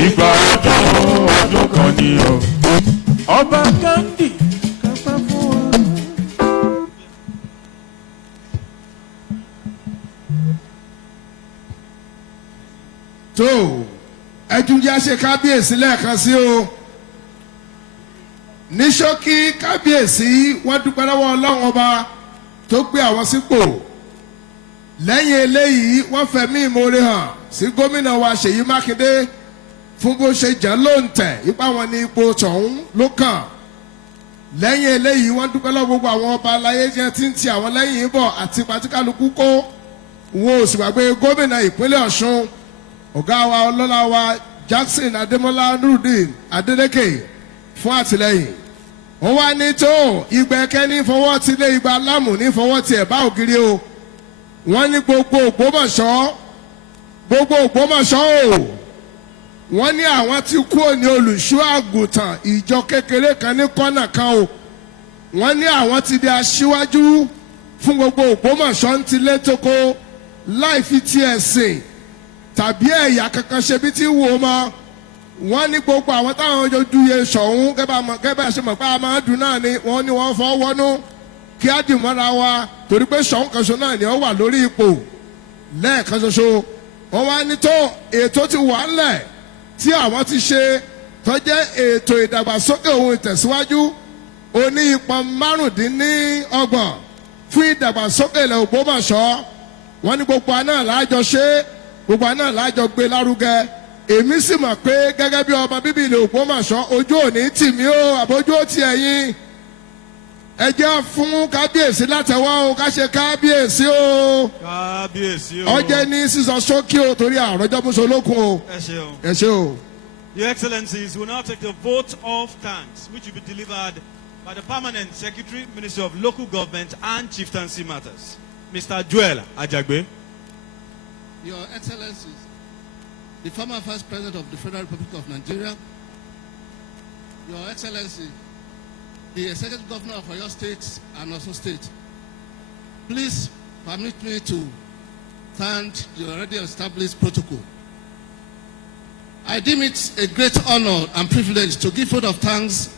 Ìgbà ọdún kan ni o. Ọba Ghandi kẹ̀pẹ́ fún wa. tó ẹtúnjẹ ṣe kábíyèsí lẹ́ẹ̀kan sí o ní ṣókí kábíyèsí wọ́n dúpẹ́ lọ́wọ́ Ọlọ́run ọba tó gbé àwọn sípò lẹ́yìn eléyìí wọ́n fẹ̀mí ìmoore hàn sí gómìnà wa Seyi Makinde fún bó ṣe jẹ́ lóǹtẹ̀ ipá wọn ní ipò tọ̀hún ló kàn lẹ́yìn eléyìí wọ́n dúpẹ́ lọ́wọ́ gbogbo àwọn ọba aláyé jẹ́ tí ń ti àwọn lẹ́yìn bọ̀ àti pàtíkàlùkù kó wọn ò sì gbàgbé gómìnà ìpínlẹ̀ Ọ̀ṣun ọ̀gá wa ọlọ́lá wa Jackson Adémọ́lá Nurudeen Adeleke fún àtìlẹ́yìn wọ́n wá ní tó ìgbẹ́kẹ́ni fọwọ́ ti lé igba lámù ní fọwọ́ ti ẹ̀bá ògiri o wọ́n ní gbogbo Ògbómọ̀ṣọ́ o wọ́n ní àwọn tí kú ní olùṣọ́ àgùntàn ìjọ kékeré kan ní kọ́nà kan o wọ́n ní àwọn ti di aṣíwájú fún gbogbo Ògbómọ̀ṣọ́ ń tilé tókó láì fi ti ẹ̀sìn tàbí ẹ̀yà kankan ṣe bí tí wò ó mọ́ wọ́n ní gbogbo àwọn táwọn ojú yẹ Ṣọ̀ún gẹ́gẹ́ bá ṣe mọ̀ pé a máa dùn náà ni wọ́n ní wọ́n fọ́ wọnú kí á dì mọ́ra wa torí pé Soun kan ṣoṣo náà ni ó wà lórí ipò lẹ́ẹ̀kan ṣoṣo wọ́n wá ní tó ètò ti wà ńlẹ̀ tí àwọn ti ṣe tó jẹ́ ètò ìdàgbàsókè ohun ìtẹ̀síwájú oní ipò márùndínlọ́gbọ̀n fún ìdàgbàsókè ilẹ̀ Ògbómọ̀ṣọ́ wọ́n ní gbogbo àná láàjọ ṣe gbogbo àná láàjọ gbé lárugẹ èmi sì mọ̀ pé gẹ́gẹ́ bí ọmọ bíbí ilẹ̀ Ògbómọ̀ṣọ́ ojú òní tì mí o àbójú ó ti ẹ̀yìn ẹ jẹ́ fún kábíyèsí látẹ̀wọ́ o ká ṣe kábíyèsí o Kábíyèsí o. ọjẹ́ ní sísọ sókè o torí àròjọ mùsùlùkùn o Ẹ ṣeun. ẹ ṣe o. Your Excellencies, will now take the vote of thanks, which will be delivered by the Permanent Secretary, Ministry of Local Government and Chieftaincy Matters, Mr. Joel Ajagbe. Your Excellencies, the former First President of the Federal Republic of Nigeria, Your Excellency, the Executive Governor of Oyo State and Osun State, please permit me to thank the already established protocol. I deem it a great honor and privilege to give vote of thanks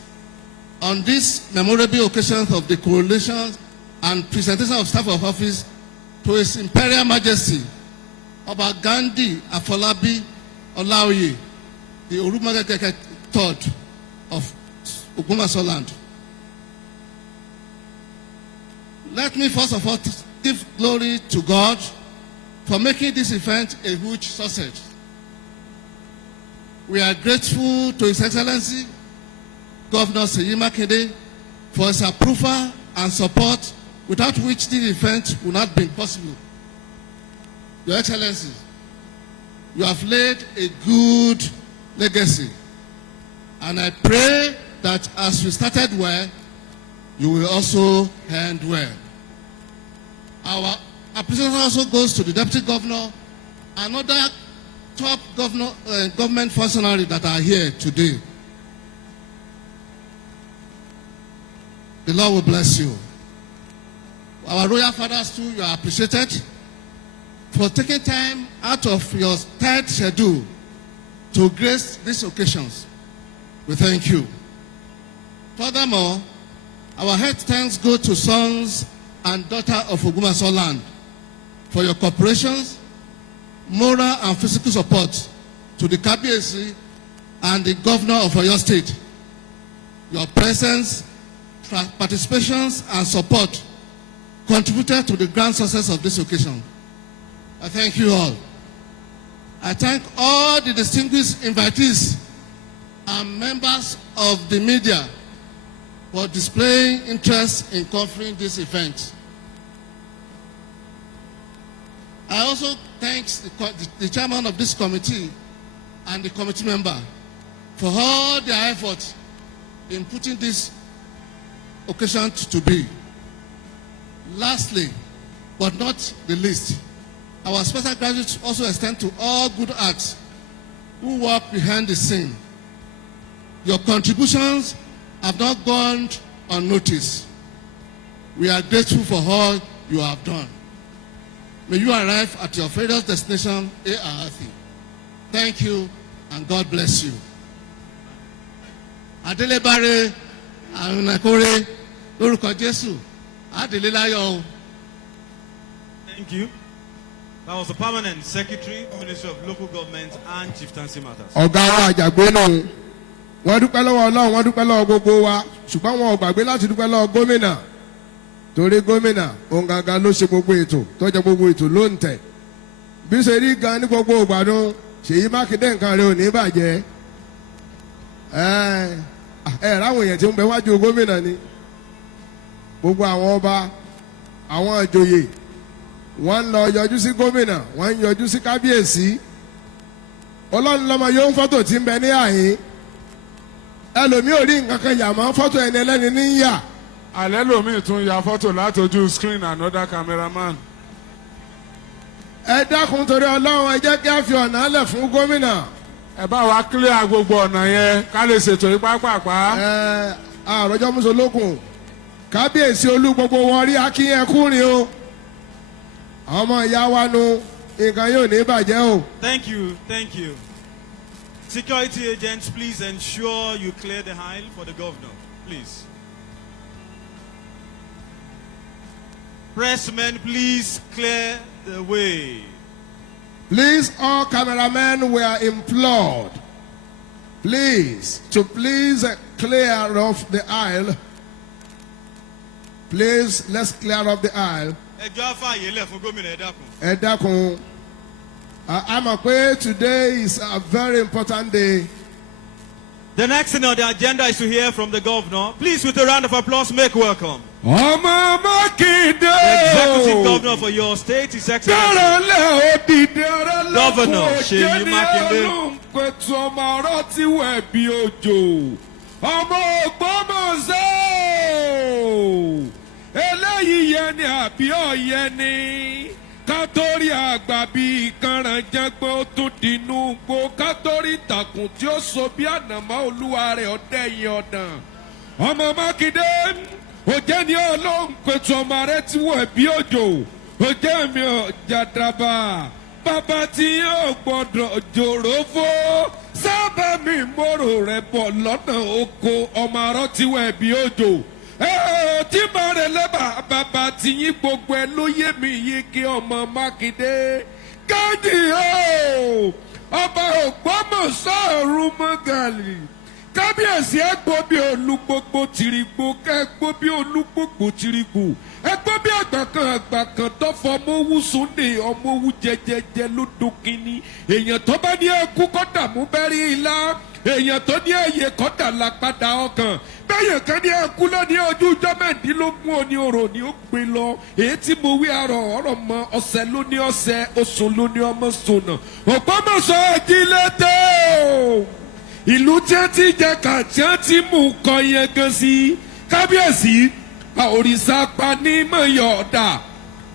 on this memorable occasion of the coronation and presentation of staff of office to His Imperial Majesty, Ghandi, Afolabi, Olaoye, the Orumagageke III of Ogbosmo land. Let me first of all give glory to God for making this event a huge success. We are grateful to His Excellency, Governor Seyi Makinde, for his approval and support, without which this event would not have been possible. Your Excellency, you have laid a good legacy, and I pray that as you started well, you will also end well. Our appreciation also goes to the Deputy Governor and other top government functionaries that are here today. The Lord will bless you. Our royal fathers too, you are appreciated for taking time out of your tight schedule to grace these occasions. We thank you. Furthermore, our head thanks go to sons and daughters of Ogbosmo land for your cooperations, moral and physical support to the Kabiyesi and the Governor of Oyo State. Your presence, participations, and support contributed to the grand success of this occasion. I thank you all. I thank all the distinguished invitees and members of the media for displaying interest in covering this event. I also thank the chairman of this committee and the committee member for all their efforts in putting this occasion to be. Lastly, but not the least, our special gratitude also extend to all good acts who work behind the scene. Your contributions have not gone unnoticed. We are grateful for all you have done. May you arrive at your favorite destination ARF. Thank you and God bless you. Adeleke Arunakore lórúkọ Jésù Adele láyọ̀. Thank you. That was the Permanent Secretary, Ministry of Local Government and Chieftaincy Matters. ọ̀gá wa Àjàgbé náà wọ́n dúpẹ́ lọ́wọ́ Ọlọ́run wọ́n dúpẹ́ lọ́wọ́ gbogbo wa ṣùgbọ́n wọn ò gbàgbé láti dúpẹ́ lọ́wọ́ gómìnà torí gómìnà òun gangan ló ṣe gbogbo ètò tó jẹ́ gbogbo ètò ló ń tẹ̀ bí ṣe rí gan ní gbogbo ìgbàdùn Ṣèyí Mákindé nǹkan rẹ̀ ò ní bàjẹ́ ráwọn èèyàn tí ń bẹ wájú gómìnà ni gbogbo àwọn ọba àwọn ìjòyè wọ́n ń lọ yọjú sí gómìnà wọ́n ń yọjú sí kábíyèsí Ọlọ́run lọ́mọ yóò ń fọ́tò tí ń bẹ ní àyín ẹlòmíì ò rí nǹkan kan yà mọ́ fọ́tò ẹni ẹlẹ́ni ní yà. alẹ́ lomi tún ya fọ́tò látọjú screen another cameraman. ẹ dákun torí Ọlọ́run ẹ jẹ́ kí a fi ọ̀nà lẹ̀ fún gómìnà. ẹ bá wa clear gbogbo ọ̀nà yẹn ká lè ṣètò yìí pápápá. àròjọ mùsùlùkùn kábíyèsí olú gbogbo wọn rí akínyẹnkúrin o ọmọ ìyá wa nu nǹkan yóò ní bàjẹ́ o. Thank you, thank you. Security agents, please ensure you clear the aisle for the governor, please. Pressmen, please clear the way. Please, all cameramen were implored. Please clear off the aisle. Please, let's clear off the aisle. Edakun. I'm aware today is a very important day. The next thing on the agenda is to hear from the governor. Please, with a round of applause, make welcome. Makinde. The executive governor for your state, His Excellency Governor Seyi Makinde. Kátórí àgbà bíi kànrànjẹ́gbọ́n tó dínú gbó kátórí ìtàkùn tí ó so bí ànàmọ́ olúwa rẹ̀ ọ̀dẹ́yìn ọ̀dàn. Ọmọ Mákindé òjẹ́ ni Ọlọ́run pẹ̀tù ọmọ rẹ̀ tí wọ̀ bí òjò òjẹ́ mi ọ̀jàdàbà bàbá tí yóò gbọ́dọ̀ jòrò fó sábà mi mòrò rẹ̀ bọ̀ lọ́nà oko ọmọ arọ́ tí wọ̀ bí òjò. Tí bàrẹ̀ lẹ́bà bàbá tí yín gbogbo ẹ ló yé mi yí kí ọmọ Mákindé Ghandi ọba Ògbómọ̀ṣọ́ ọ̀run mọ́gàlì kábíyèsí ẹgbọ́ bí olúgbogbo tìrìgbò kẹgbọ́ bí olúgbogbo tìrìgbò ẹgbọ́ bí àgbàkan tó fọmọ owó sunde ọmọ owó jẹjẹjẹ ló dókínní èèyàn tó bá ní ẹkú kọ́dà mú bẹ́rí ilá èèyàn tó ní ẹ̀yẹ kọ́dà lápadà ọkàn bẹ́yẹn kan ní ẹkú lónìí ojú ọjọ́ mẹ́ẹ̀ẹ́dínlógún òní òrò ni ó gbé lọ èyí tí mo wí àrọ̀ ọ̀rọ̀ mọ ọ̀sẹ̀ ló ní ọ̀sẹ̀ oṣù ló ní ọmọ sọ̀nà Ògbómọ̀ṣọ́ ìdílé ìlú tí a ti jẹ kà tí a ti mú kọ yẹn gan sí kábíyèsí òrìṣà apanímọ̀yọ̀ọ̀dà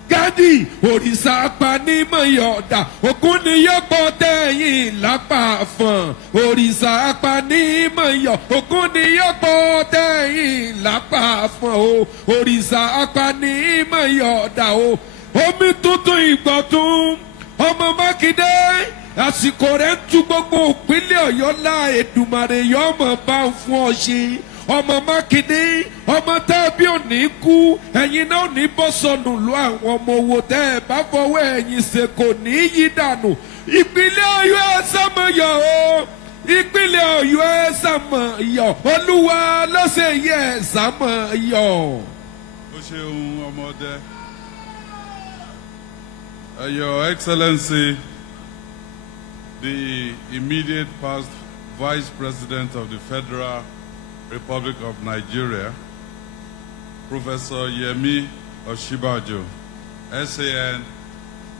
Ghandi òrìṣà apanímọ̀yọ̀ọ̀dà Ògún ni yóò gbọ́ tẹ̀yìn lápá fọ̀n òrìṣà apanímọ̀yọ̀ Ògún ni yóò gbọ́ tẹ̀yìn lápá fọ̀n o òrìṣà apanímọ̀yọ̀ọ̀dà o omi tuntun ìgbọ̀tún ọmọ Mákindé àsìkò rẹ̀ ń tú gbogbo ìpínlẹ̀ Ọ̀yọ́ la Èdùmàrè yọmọ bá ń fún ọ ṣe ọmọ Mákindé ọmọ tẹ́ ẹ bí ò ní kú ẹ̀yin náà ò ní bọ́ sọnù lọ àwọn ọmọ owó tẹ́ ẹ bá fọwọ́ ẹ̀yìn ṣe kò ní yí dànù ìpínlẹ̀ Ọ̀yọ́ ẹ sàmọ̀yọ̀ o ìpínlẹ̀ Ọ̀yọ́ ẹ sàmọ̀yọ̀ Olúwa lọ́sẹ̀ yẹ ẹ sàmọ̀yọ̀. ó ṣeun ọmọdé. Your Excellency, the immediate past Vice President of the Federal Republic of Nigeria, Professor Yemi Osinbajo, SAN,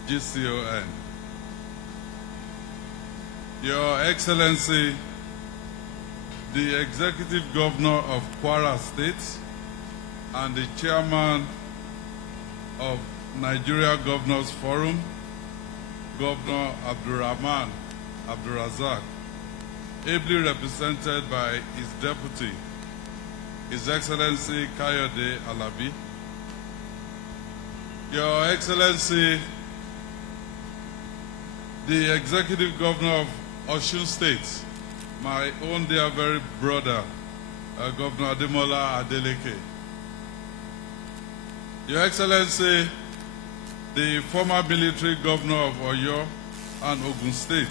GCON. Your Excellency, the Executive Governor of Kwara State and the Chairman of Nigeria Governors Forum, Governor Abdurrahman Abdurrazak, ably represented by his deputy, His Excellency Kayode Alabi. Your Excellency, the Executive Governor of Osun State, my own dear very brother, Governor Ademola Adeleke. Your Excellency, the former military governor of Oyo and Ogun State,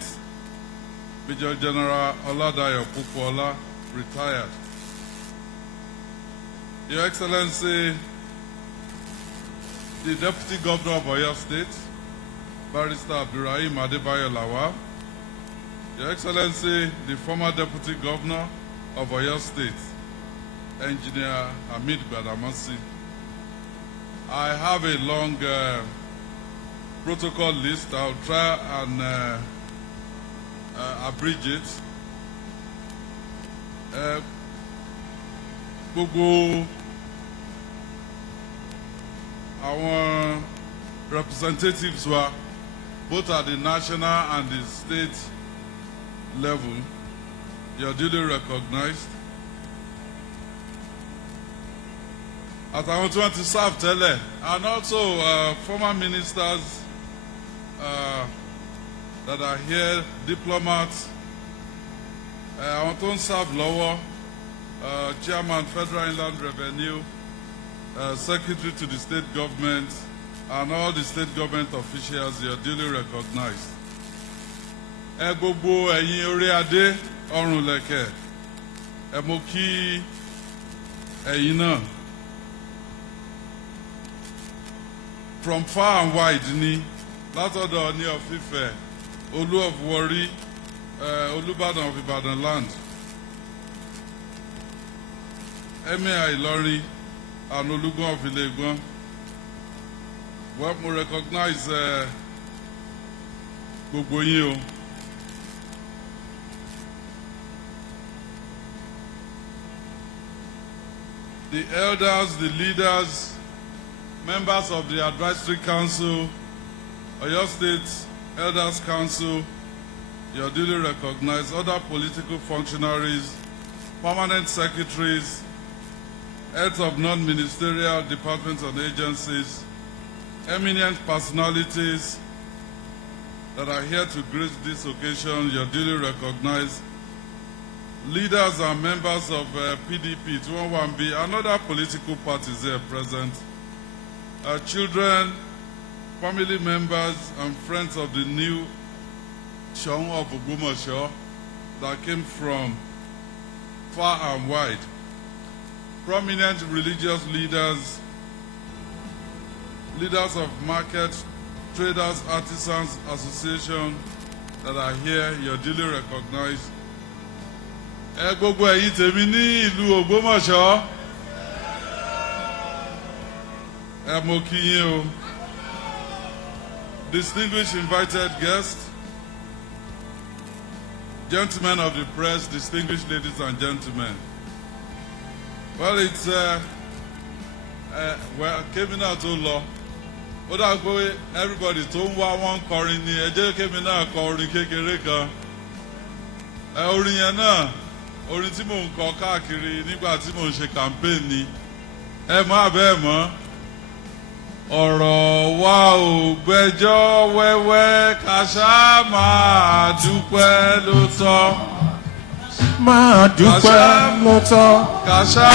Major General Oladayo Pupola, retired. Your Excellency, the Deputy Governor of Oyo State, Barrister Abdurrahim Adebayo Lawal. Your Excellency, the former Deputy Governor of Oyo State, Engineer Hamid Badamasi. I have a long protocol list. I'll try and abridge it. Gbogbo our representatives were both at the national and the state level. You are duly recognized. As I want to serve Tele, and also former ministers that are here, diplomats. I want to serve Lower, Chairman Federal Inland Revenue, Secretary to the state government, and all the state government officials, you are duly recognized. Ẹ gbogbo ẹ̀yin orí adé ọrùn lẹ̀kẹ̀, ẹ mú kí ẹ̀yin náà. From far and wide ni, látọ̀dọ̀ Ọọ̀ni of Ifẹ̀, Olú of Warri, Olúbàdàn of Ìbàdàn land, Emir Ìlọrin, and Olúgbọ́n of Ilé-Ìgbọ́n. Well, we recognize gbogbo yín o. The elders, the leaders, members of the Advisory Council, Oyo State Elders Council, you are duly recognized, other political functionaries, permanent secretaries, heads of non-ministerial departments and agencies, eminent personalities that are here to grace this occasion, you are duly recognized. Leaders and members of PDP, 211B, and other political parties here present. Children, family members, and friends of the new Soun of Ogbosmo that came from far and wide. Prominent religious leaders, leaders of market, traders, artisans, association that are here, you're duly recognized. Ẹ gbogbo ẹ̀yin tèmi ní ìlú Ògbómọ̀ṣọ́. Ẹ mọ̀ kí yín o. Distinguished invited guests, gentlemen of the press, distinguished ladies and gentlemen. Well, it's kémi náà tó lọ. Ó dà pé everybody tó ń wá wọn kọrin ni ẹ jẹ́ kémi náà kọ orin kékeré kan. Orin yẹn náà, orin tí mò ń kọ káàkiri nígbà tí mò ń ṣe campaign ni. Ẹ mọ̀ àbẹ́ mọ́. Ọ̀rọ̀ wa ò gbẹ́jọ́ wẹ́wẹ́ ká ṣá máa dúpẹ́ ló tọ́. Máa dúpẹ́ ló tọ́. Ká ṣá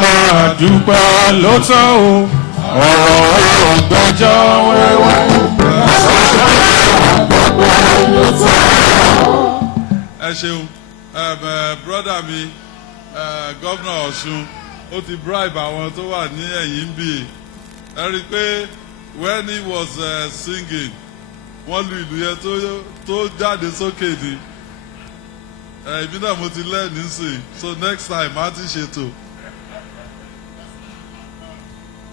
máa dúpẹ́ ló tọ́ o. Ọ̀rọ̀ wa ò gbẹ́jọ́ wẹ́wẹ́ ká ṣá máa dúpẹ́ ló tọ́. Ẹ ṣeun, brother mi, Governor Ọ̀ṣun, ó ti bribe àwọn tó wà ní ẹ̀yìn bíi. I remember when he was singing, wọ́n lu ìlú yẹn tó jáde sókè ni. Èmi náà mo ti learn nísìnyí, so next time a ti ṣètò.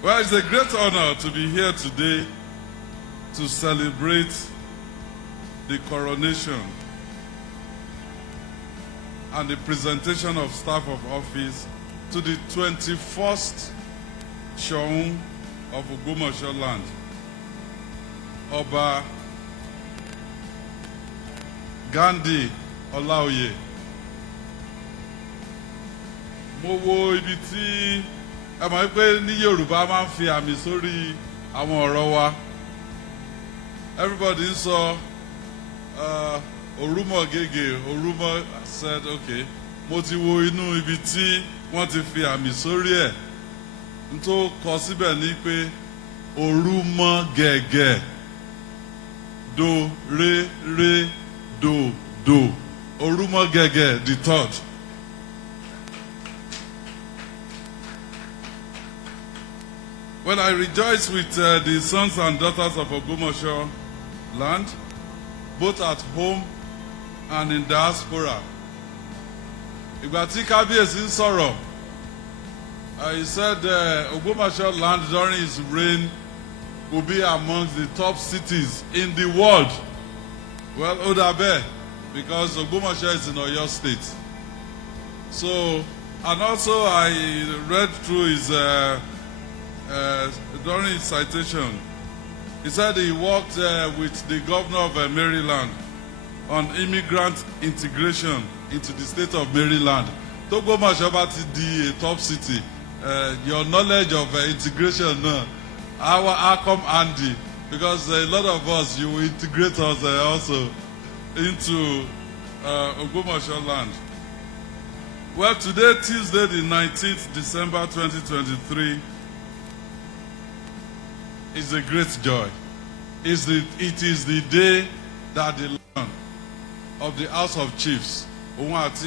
Well, it's a great honor to be here today to celebrate the coronation and the presentation of staff of office to the 21st Soun of Ogbosmo land, Ọba Ghandi Olaoye. Mo wo ibi tí ẹ mọ̀ pé ní Yorùbá máa ń fi àmì sórí àwọn ọ̀rọ̀ wa. Everybody ń sọ Orúmọ̀ gègé, Orúmọ̀ said okay. Mo ti wo inú ibi tí wọ́n ti fi àmì sórí ẹ̀. Tó kọ síbẹ̀ ní pé Orúmọ̀ gẹ̀gẹ̀ do re re do do. Orúmọ̀ gẹ̀gẹ̀ the third. Well, I rejoice with the sons and daughters of Ogbosmo land, both at home and in diaspora. Ìgbà tí Kábíyèsí ń sọ̀rọ̀, he said Ogbosmo land during his reign will be amongst the top cities in the world. Well, Odabe, because Ogbosmo is in Oyo State. So, and also I read through his, during his citation, he said he worked with the governor of Maryland on immigrant integration into the state of Maryland. Ogbosmo bá ti di a top city. Your knowledge of integration our come handy, because a lot of us, you will integrate us also into Ogbosmo land. Well, today, Tuesday, the 19th December 2023, is a great joy. It is the day that the Lion of the House of Chiefs, the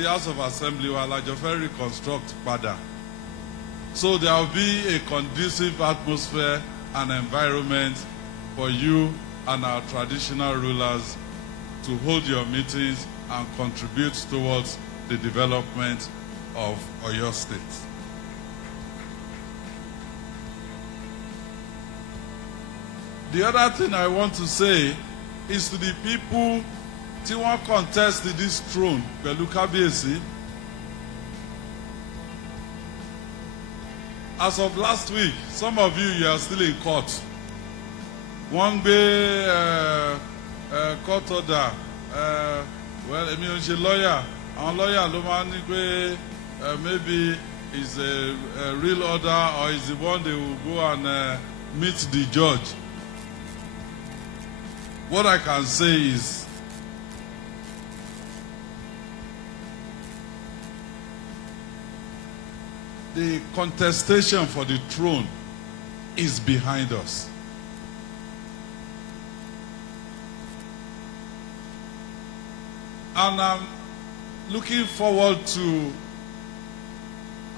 House of Assembly, will reconstruct padà. So there will be a conducive atmosphere and environment for you and our traditional rulers to hold your meetings and contribute towards the development of Oyo State. The other thing I want to say is to the people who want to contest this throne, pẹ̀lú Kábíyèsí. As of last week, some of you are still in court. Wọ́n gbé court order. Well, èmi ò ṣe lawyer. Àwọn lawyer ló máa ní pé maybe it's a real order or is the one they will go and meet the judge. What I can say is the contestation for the throne is behind us. And I'm looking forward to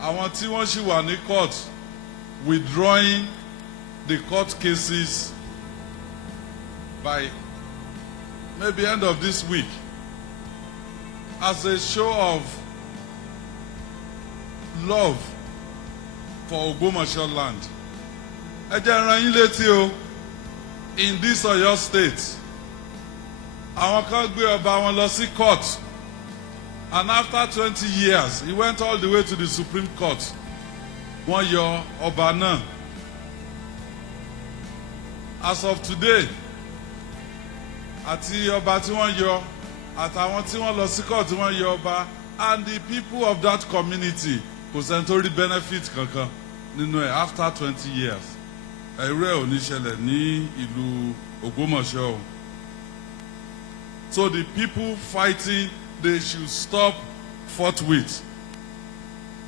àwọn tí wọ́n ṣì wà ní court withdrawing the court cases by maybe end of this week as a show of love for Ogbosmo land. Ẹ jẹ́ rán yín létí o, in this Oyo state, àwọn kan gbé ọba wọn lọ sí court, and after 20 years he went all the way to the Supreme Court. Wọ́n yọ ọba náà. As of today, àti ọba tí wọ́n yọ àtàwọn tí wọ́n lọ sí court tí wọ́n yọ ọba, and the people of that community kò sẹ́ni tó rí benefit kankan nínú ẹ̀ after 20 years. Ẹ̀rú ẹ̀ ò ní ṣẹlẹ̀ ní ìlú Ògbómọ̀ṣọ́. So the people fighting, they should stop forthwith.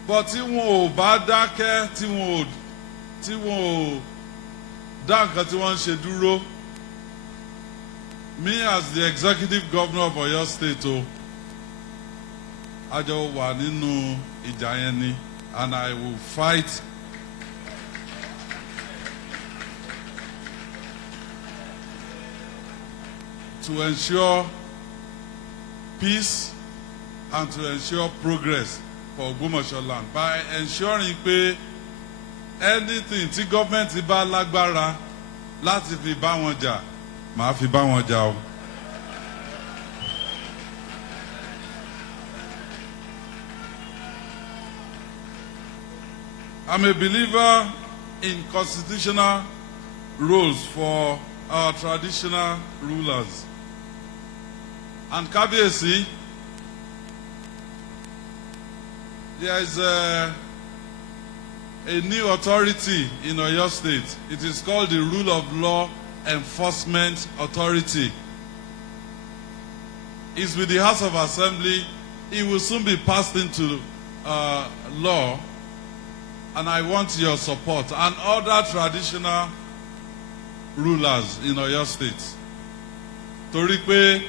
But tí wọn ò bá dákẹ́, tí wọn ò dá nǹkan tí wọ́n ń ṣe dúró, me as the executive governor of Oyo State, a jọ wà nínú ìjà yẹn ni, and I will fight to ensure peace and to ensure progress for Ogbosmo land by ensuring pé anything tí government bá lágbára láti fi bá wọn jà, màá fi bá wọn jà o. I'm a believer in constitutional roles for our traditional rulers. And Kábíyèsí, there is a new authority in Oyo State. It is called the Rule of Law Enforcement Authority. It's with the House of Assembly. It will soon be passed into law. And I want your support and other traditional rulers in Oyo State. Torí pé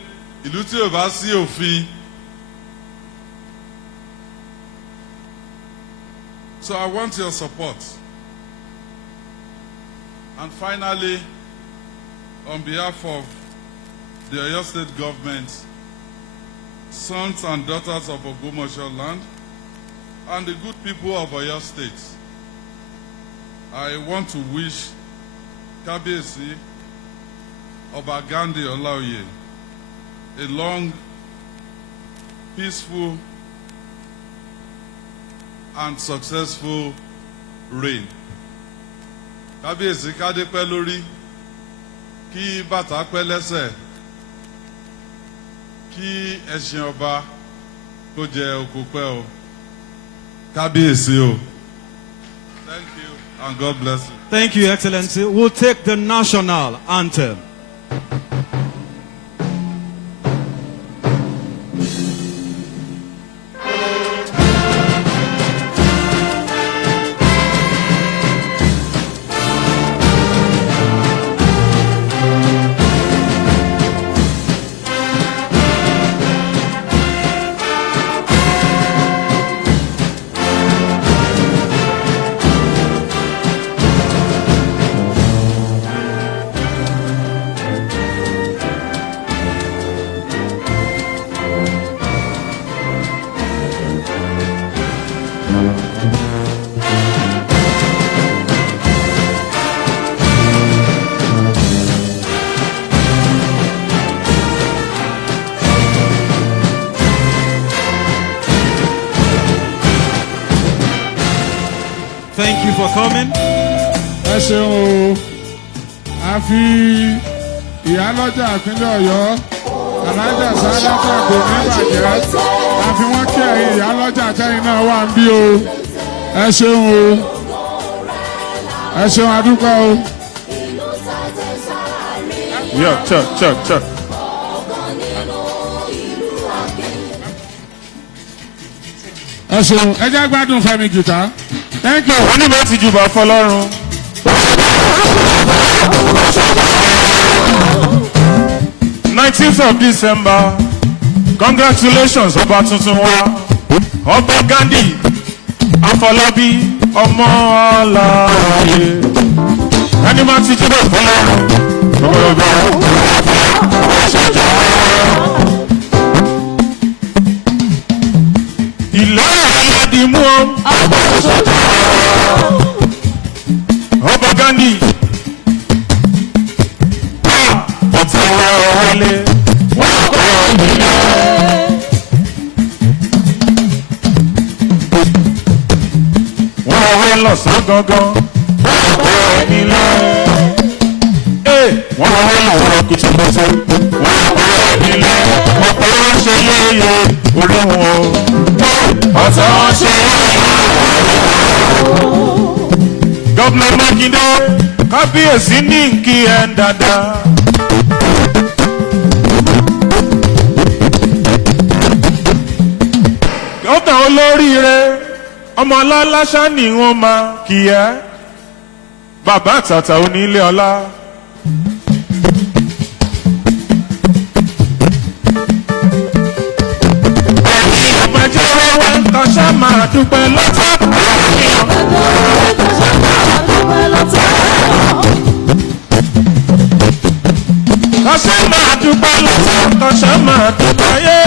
ìlú tí ò bá sí òfin. So I want your support. And finally, on behalf of the Oyo State government, sons and daughters of Ogbosmo land, and the good people of Oyo State, I want to wish Kábíyèsí Ọba Ghandi Olaoye a long, peaceful, and successful reign. Kábíyèsí kádé pẹ́ lórí, kí bàtà pẹ́ lẹ́sẹ̀, kí ẹṣin ọba kó jẹ oko pẹ́ o. Kábíyèsí o. Thank you and God bless you. Thank you, Excellency. We'll take the national anthem. Thank you for coming. ẹ ṣeun o a fi ìyálọ́jà ìpínlẹ̀ ọ̀yọ́ alájà sálátà kò ní bàjẹ́ a fi wọ́n kí ẹ̀yin ìyálọ́jà tẹ́yìn náà wà ń bí o ẹ ṣeun o ẹ ṣeun adúpẹ́ o. Yeah, check. ẹ ṣeun ẹ jẹ́ gbádùn Fẹ́mi Jùtá thank you. wọ́n ní bá ti jùbà fọlọ́run. 19th of December congratulations ọba tuntun wa ọba Ghandi Afolabi ọmọ Olaoye ẹni máa ti jùbà fọlọ́run. ilé aládìí mú ọ. ọba Ghandi ọtí wọlé wọn kọ nílé. wọn wọlé lọ́sàn gangan wọn kọ nílé. wọn wọlé lọ́wọ́ kùtùkùtù wọn kọ nílé. ọ̀pọ̀ wọn ṣe yéye orí wọn. ọ̀tọ̀ wọn ṣe yéye. Gọ́vnà Makinde kábíyèsí ní nkí ẹ̀ ń dáadáa. Gọ́vnà olóríire ọmọ ọlọ́láṣá ni wọ́n máa kì í ẹ́. Bàbá àtàtà onílé ọlá. Ẹ̀yin ọ̀gbẹ́jọ́ wẹ́wẹ́ kan ṣá máa dúpẹ́ lọ́tọ́. Kọ́sẹ́ máa dúpẹ́ lọ́sàn, kọ́sẹ́ máa dúpẹ́ yé.